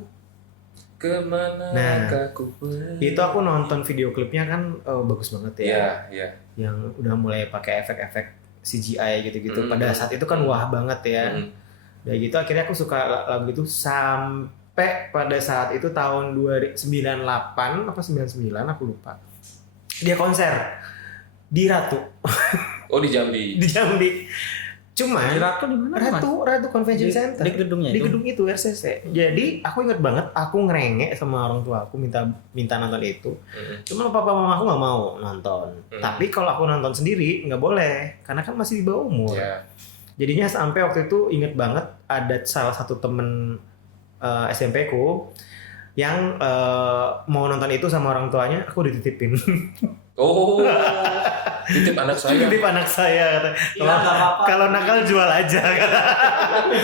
Kemana Nah, aku pergi? Itu aku nonton video klipnya kan bagus banget ya. Iya. Yang udah mulai pakai efek-efek CGI gitu-gitu. Pada saat itu kan wah banget ya. Dan gitu akhirnya aku suka lagu itu sampai pada saat itu tahun 98 apa 99 aku lupa. Dia konser di Ratu. Oh, di Jambi. Di Jambi. Cuman Ratu di mana? Ratu Convention Di- Center. di gedungnya Di itu? gedung itu RCC. Jadi aku ingat banget aku ngerengek sama orang tua aku minta nonton itu. Cuman papa mama aku nggak mau nonton. Tapi kalau aku nonton sendiri nggak boleh karena kan masih di bawah umur. Iya. Jadinya sampai waktu itu inget banget ada salah satu temen SMP ku yang mau nonton itu sama orang tuanya, aku dititipin. Oh, titip anak saya. Titip anak saya kata. Iya, nggak apa-apa. Kalau nakal jual aja kata.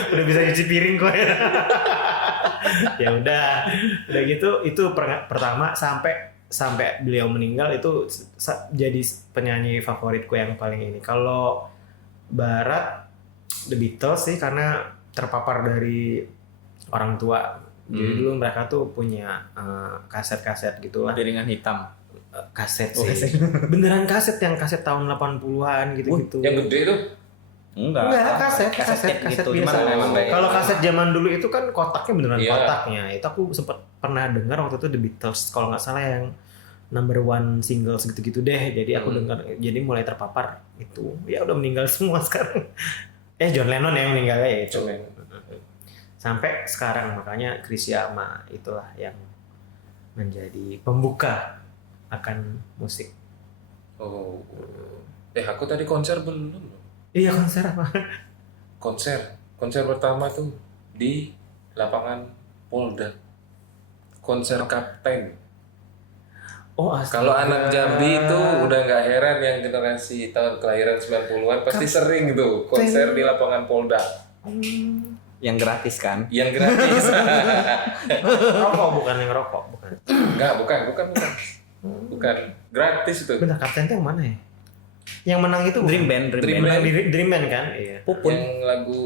Udah bisa nyuci piring kok ya. Ya udah gitu itu pertama sampai beliau meninggal itu jadi penyanyi favoritku yang paling ini. Kalau barat The Beatles sih karena terpapar dari orang tua. Jadi dulu mereka tuh punya kaset-kaset gitulah. Piringan hitam. Kaset sih. Beneran kaset yang kaset tahun 80-an gitu-gitu. Yang gede tuh. Enggak, kaset gitu. biasa. Cuman memang kayak- Kalau kaset zaman dulu itu kan kotaknya beneran Iya. kotaknya. Itu aku sempat pernah dengar waktu itu The Beatles kalau nggak salah yang number one single segitu-gitu deh. Jadi aku dengar, jadi mulai terpapar itu. Ya udah meninggal semua sekarang. John Lennon yang meninggalnya ya itu. John Lennon. Sampai sekarang makanya Krisya sama itulah yang menjadi pembuka akan musik. Oh. Aku tadi konser belum. Iya konser apa? Konser pertama tuh di lapangan Polda. Konser Kapten. Oh astaga. Kalau anak Jambi itu udah nggak heran yang generasi tahun kelahiran 90-an pasti sering tuh konser di lapangan Polda. Yang gratis kan? Yang gratis. Rokok bukan yang rokok, bukan. Enggak, bukan. Bukan. Gratis itu. Bentar, Kapten itu yang mana ya? Yang menang itu bukan? Dream Band. Menang di Dream Band kan? Iya. Pupun. Yang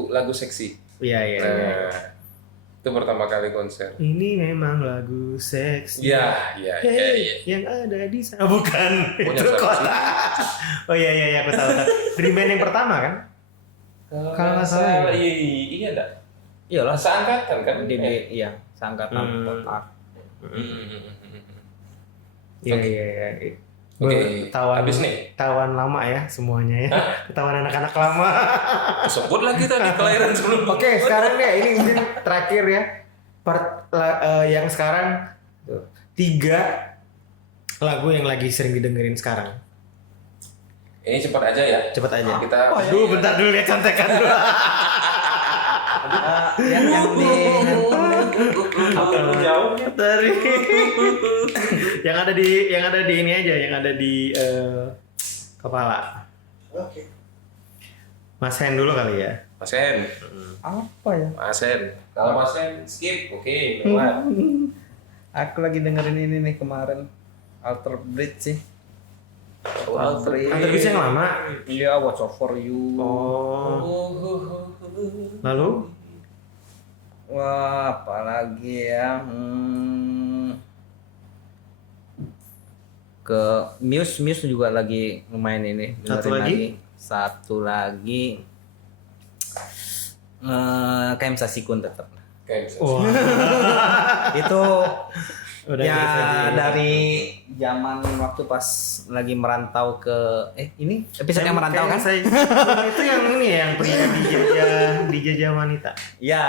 lagu seksi. Iya. Nah, Itu pertama kali konser. Ini memang lagu seks. Iya. Yang ada di sana. Bukan. Punya Itu siapa kota. Oh iya aku tahu. Dream Band yang pertama kan? Kalau nggak salah, iya dah. Iyalah, Seangkatan kan? iya, seangkatan kotak. Iya. Oke, habis nih. Tawan lama ya semuanya ya. Ketahuan anak-anak lama. Sebut lagi tadi kelahiran sebelum. Oke, sekarang deh ini mungkin terakhir ya. Yang sekarang 3 lagu yang lagi sering didengerin sekarang. Ini cepat aja ya. Cepat aja. Kita Bentar dulu lihat contekan dulu. Yang di jauh Dari yang ada di ini aja, yang ada di kepala. Oke. Mas Hen dulu kali ya. Mas Hen. apa ya? Mas Hen. Kalau Mas Hen skip, oke, lewat. Aku lagi dengerin ini nih kemarin, Alter Bridge sih. Alter Bridge yang lama. Iya, What's Up For You. Oh. Lalu? Wah, apalagi ya? Ke Muse juga lagi lumayan ini. dengerin Satu lagi. KM Sasikun tetap. Wah. Itu Udah ya biasa. dari zaman waktu pas lagi merantau ke ini episode yang merantau kan? Itu yang ini ya, yang pernah dijajah wanita. Ya,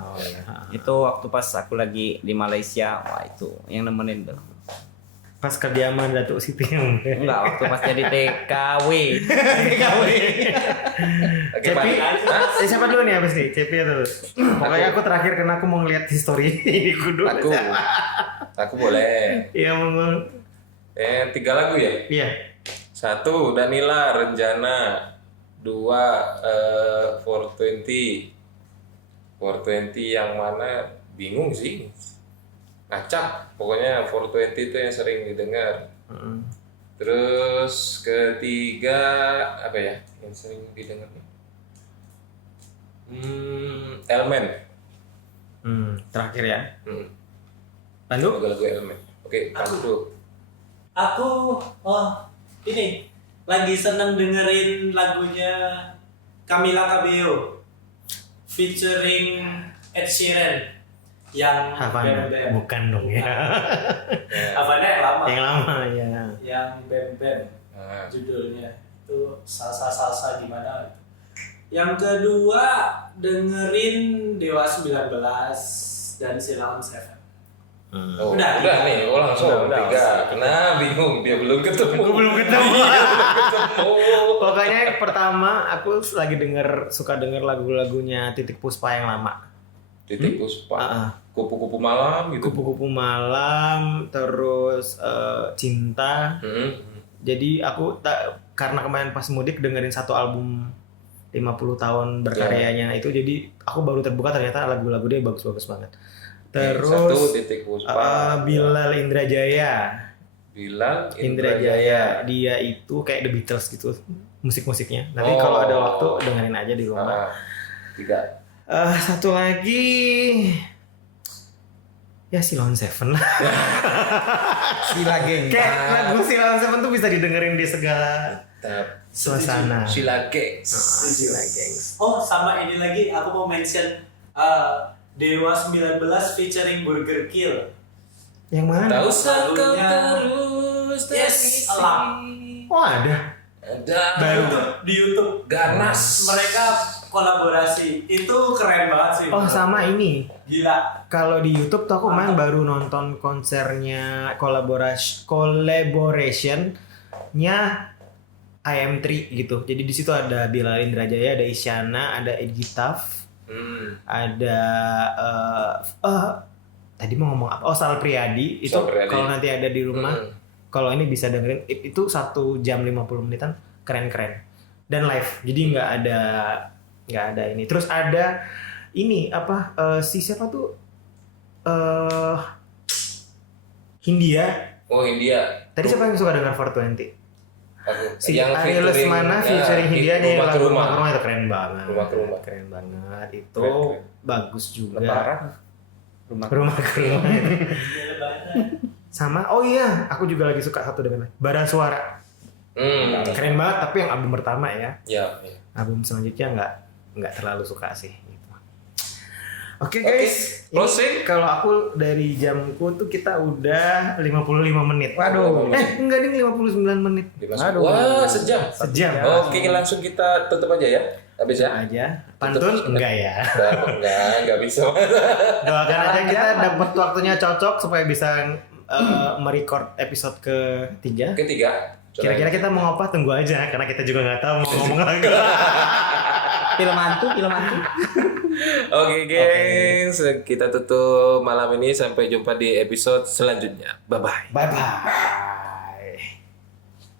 Oh ya. itu waktu pas aku lagi di Malaysia, wah itu yang nemenin tuh. Pas kediaman Datuk Siti yang Enggak, waktu pas jadi TKW. Oke, Cepi, Pak. siapa dulu nih abis nih? Cepi atau? Pokoknya aku terakhir karena aku mau ngeliat history ini kudu. Aku boleh. Iya mau. 3 lagu ya? Iya. 1 Danila Renjana. 2 420. 420 yang mana bingung sih. Ngacak. Pokoknya 420 itu yang sering didengar. Terus ketiga apa ya? Yang sering didengar nih? Elemen. Terakhir ya. Pandu? Lagu-lagu Elemen. Oke, Pandu. Aku ini lagi seneng dengerin lagunya Camila Cabello featuring Ed Sheeran yang Havana. Bam Bam. Bukan dong ya. Havana yang lama. Yang lama ya. Yang Bam Bam Nah, judulnya itu salsa gimana. Yang kedua dengerin Dewa 19 dan Silakan Seven. udah nih, langsung Udah, 3. Kena bingung, dia belum ketemu. Aku belum ketemu. ketemu. Pokoknya yang pertama aku lagi suka denger lagu-lagunya Titik Puspa yang lama. Titik Puspa. Kupu-kupu malam gitu. Kupu-kupu malam, terus Cinta. Jadi aku karena kemarin pas mudik dengerin satu album 50 tahun berkaryanya itu, jadi aku baru terbuka ternyata lagu-lagu dia bagus-bagus banget. Terus 1 Titik Puspa. Bilal Indrajaya. Bilal Indrajaya. Dia itu kayak The Beatles gitu musik-musiknya. Nanti kalau ada waktu dengerin aja di rumah. 3. Satu lagi ya Silon Seven lah. Sila geng. Kayak lagu Silon Seven tuh bisa didengerin di segala suasana. Sila Gengs. Sila Gengs. Oh, sama ini lagi aku mau mention Dewa 19 featuring Burger Kill. Yang mana? Tak usah kau Lagunya- terus Yes, terisi. Alam. Oh ada. Ada. Baru. Di YouTube Ganas. mereka kolaborasi. Itu keren banget sih. Oh sama ini. Gila. Kalau di YouTube tuh aku kemarin baru nonton konsernya collaborationnya IM3 gitu. Jadi di situ ada Bilal Indrajaya, ada Isyana, ada Edgy Taf, ada tadi mau ngomong apa? Oh Sal Priadi itu Sal Priadi. kalau nanti ada di rumah. Kalau ini bisa dengerin itu 1 jam 50 menitan, keren-keren. Dan live. Jadi nggak ada ini. Terus ada ini apa si siapa tuh Hindia. Oh India. Tadi siapa yang suka dengar 420? Aku. Si Yang Ari featuring- Lesmana featuring Hindia nih Rumah ke lagu Rumah. Rumah ke Rumah itu keren banget. Rumah ke Rumah. Keren banget. Itu Keren. bagus juga. Lebaran. Rumah Rumah ke rumah. Sama, oh iya, aku juga lagi suka satu dengan Bara Suara. Keren banget, tapi yang album pertama ya. Ya. Album selanjutnya nggak terlalu suka sih. Gitu. Oke guys, ini closing. kalau aku dari jamku tuh kita udah 55 menit. Waduh. Enggak nih 59 menit. Aduh. Wah, sejam. Sejam. Oke, langsung kita tutup aja ya. Habis ya? Aja. Pantun enggak ya. Enggak bisa. Doakan aja kita dapat waktunya cocok supaya bisa merecord episode ketiga. Kira-kira kita mau apa? Tunggu aja karena kita juga nggak tahu mau ngomong lagi. Film hantu. Oke guys, kita tutup malam ini, sampai jumpa di episode selanjutnya. Bye bye. Bye bye.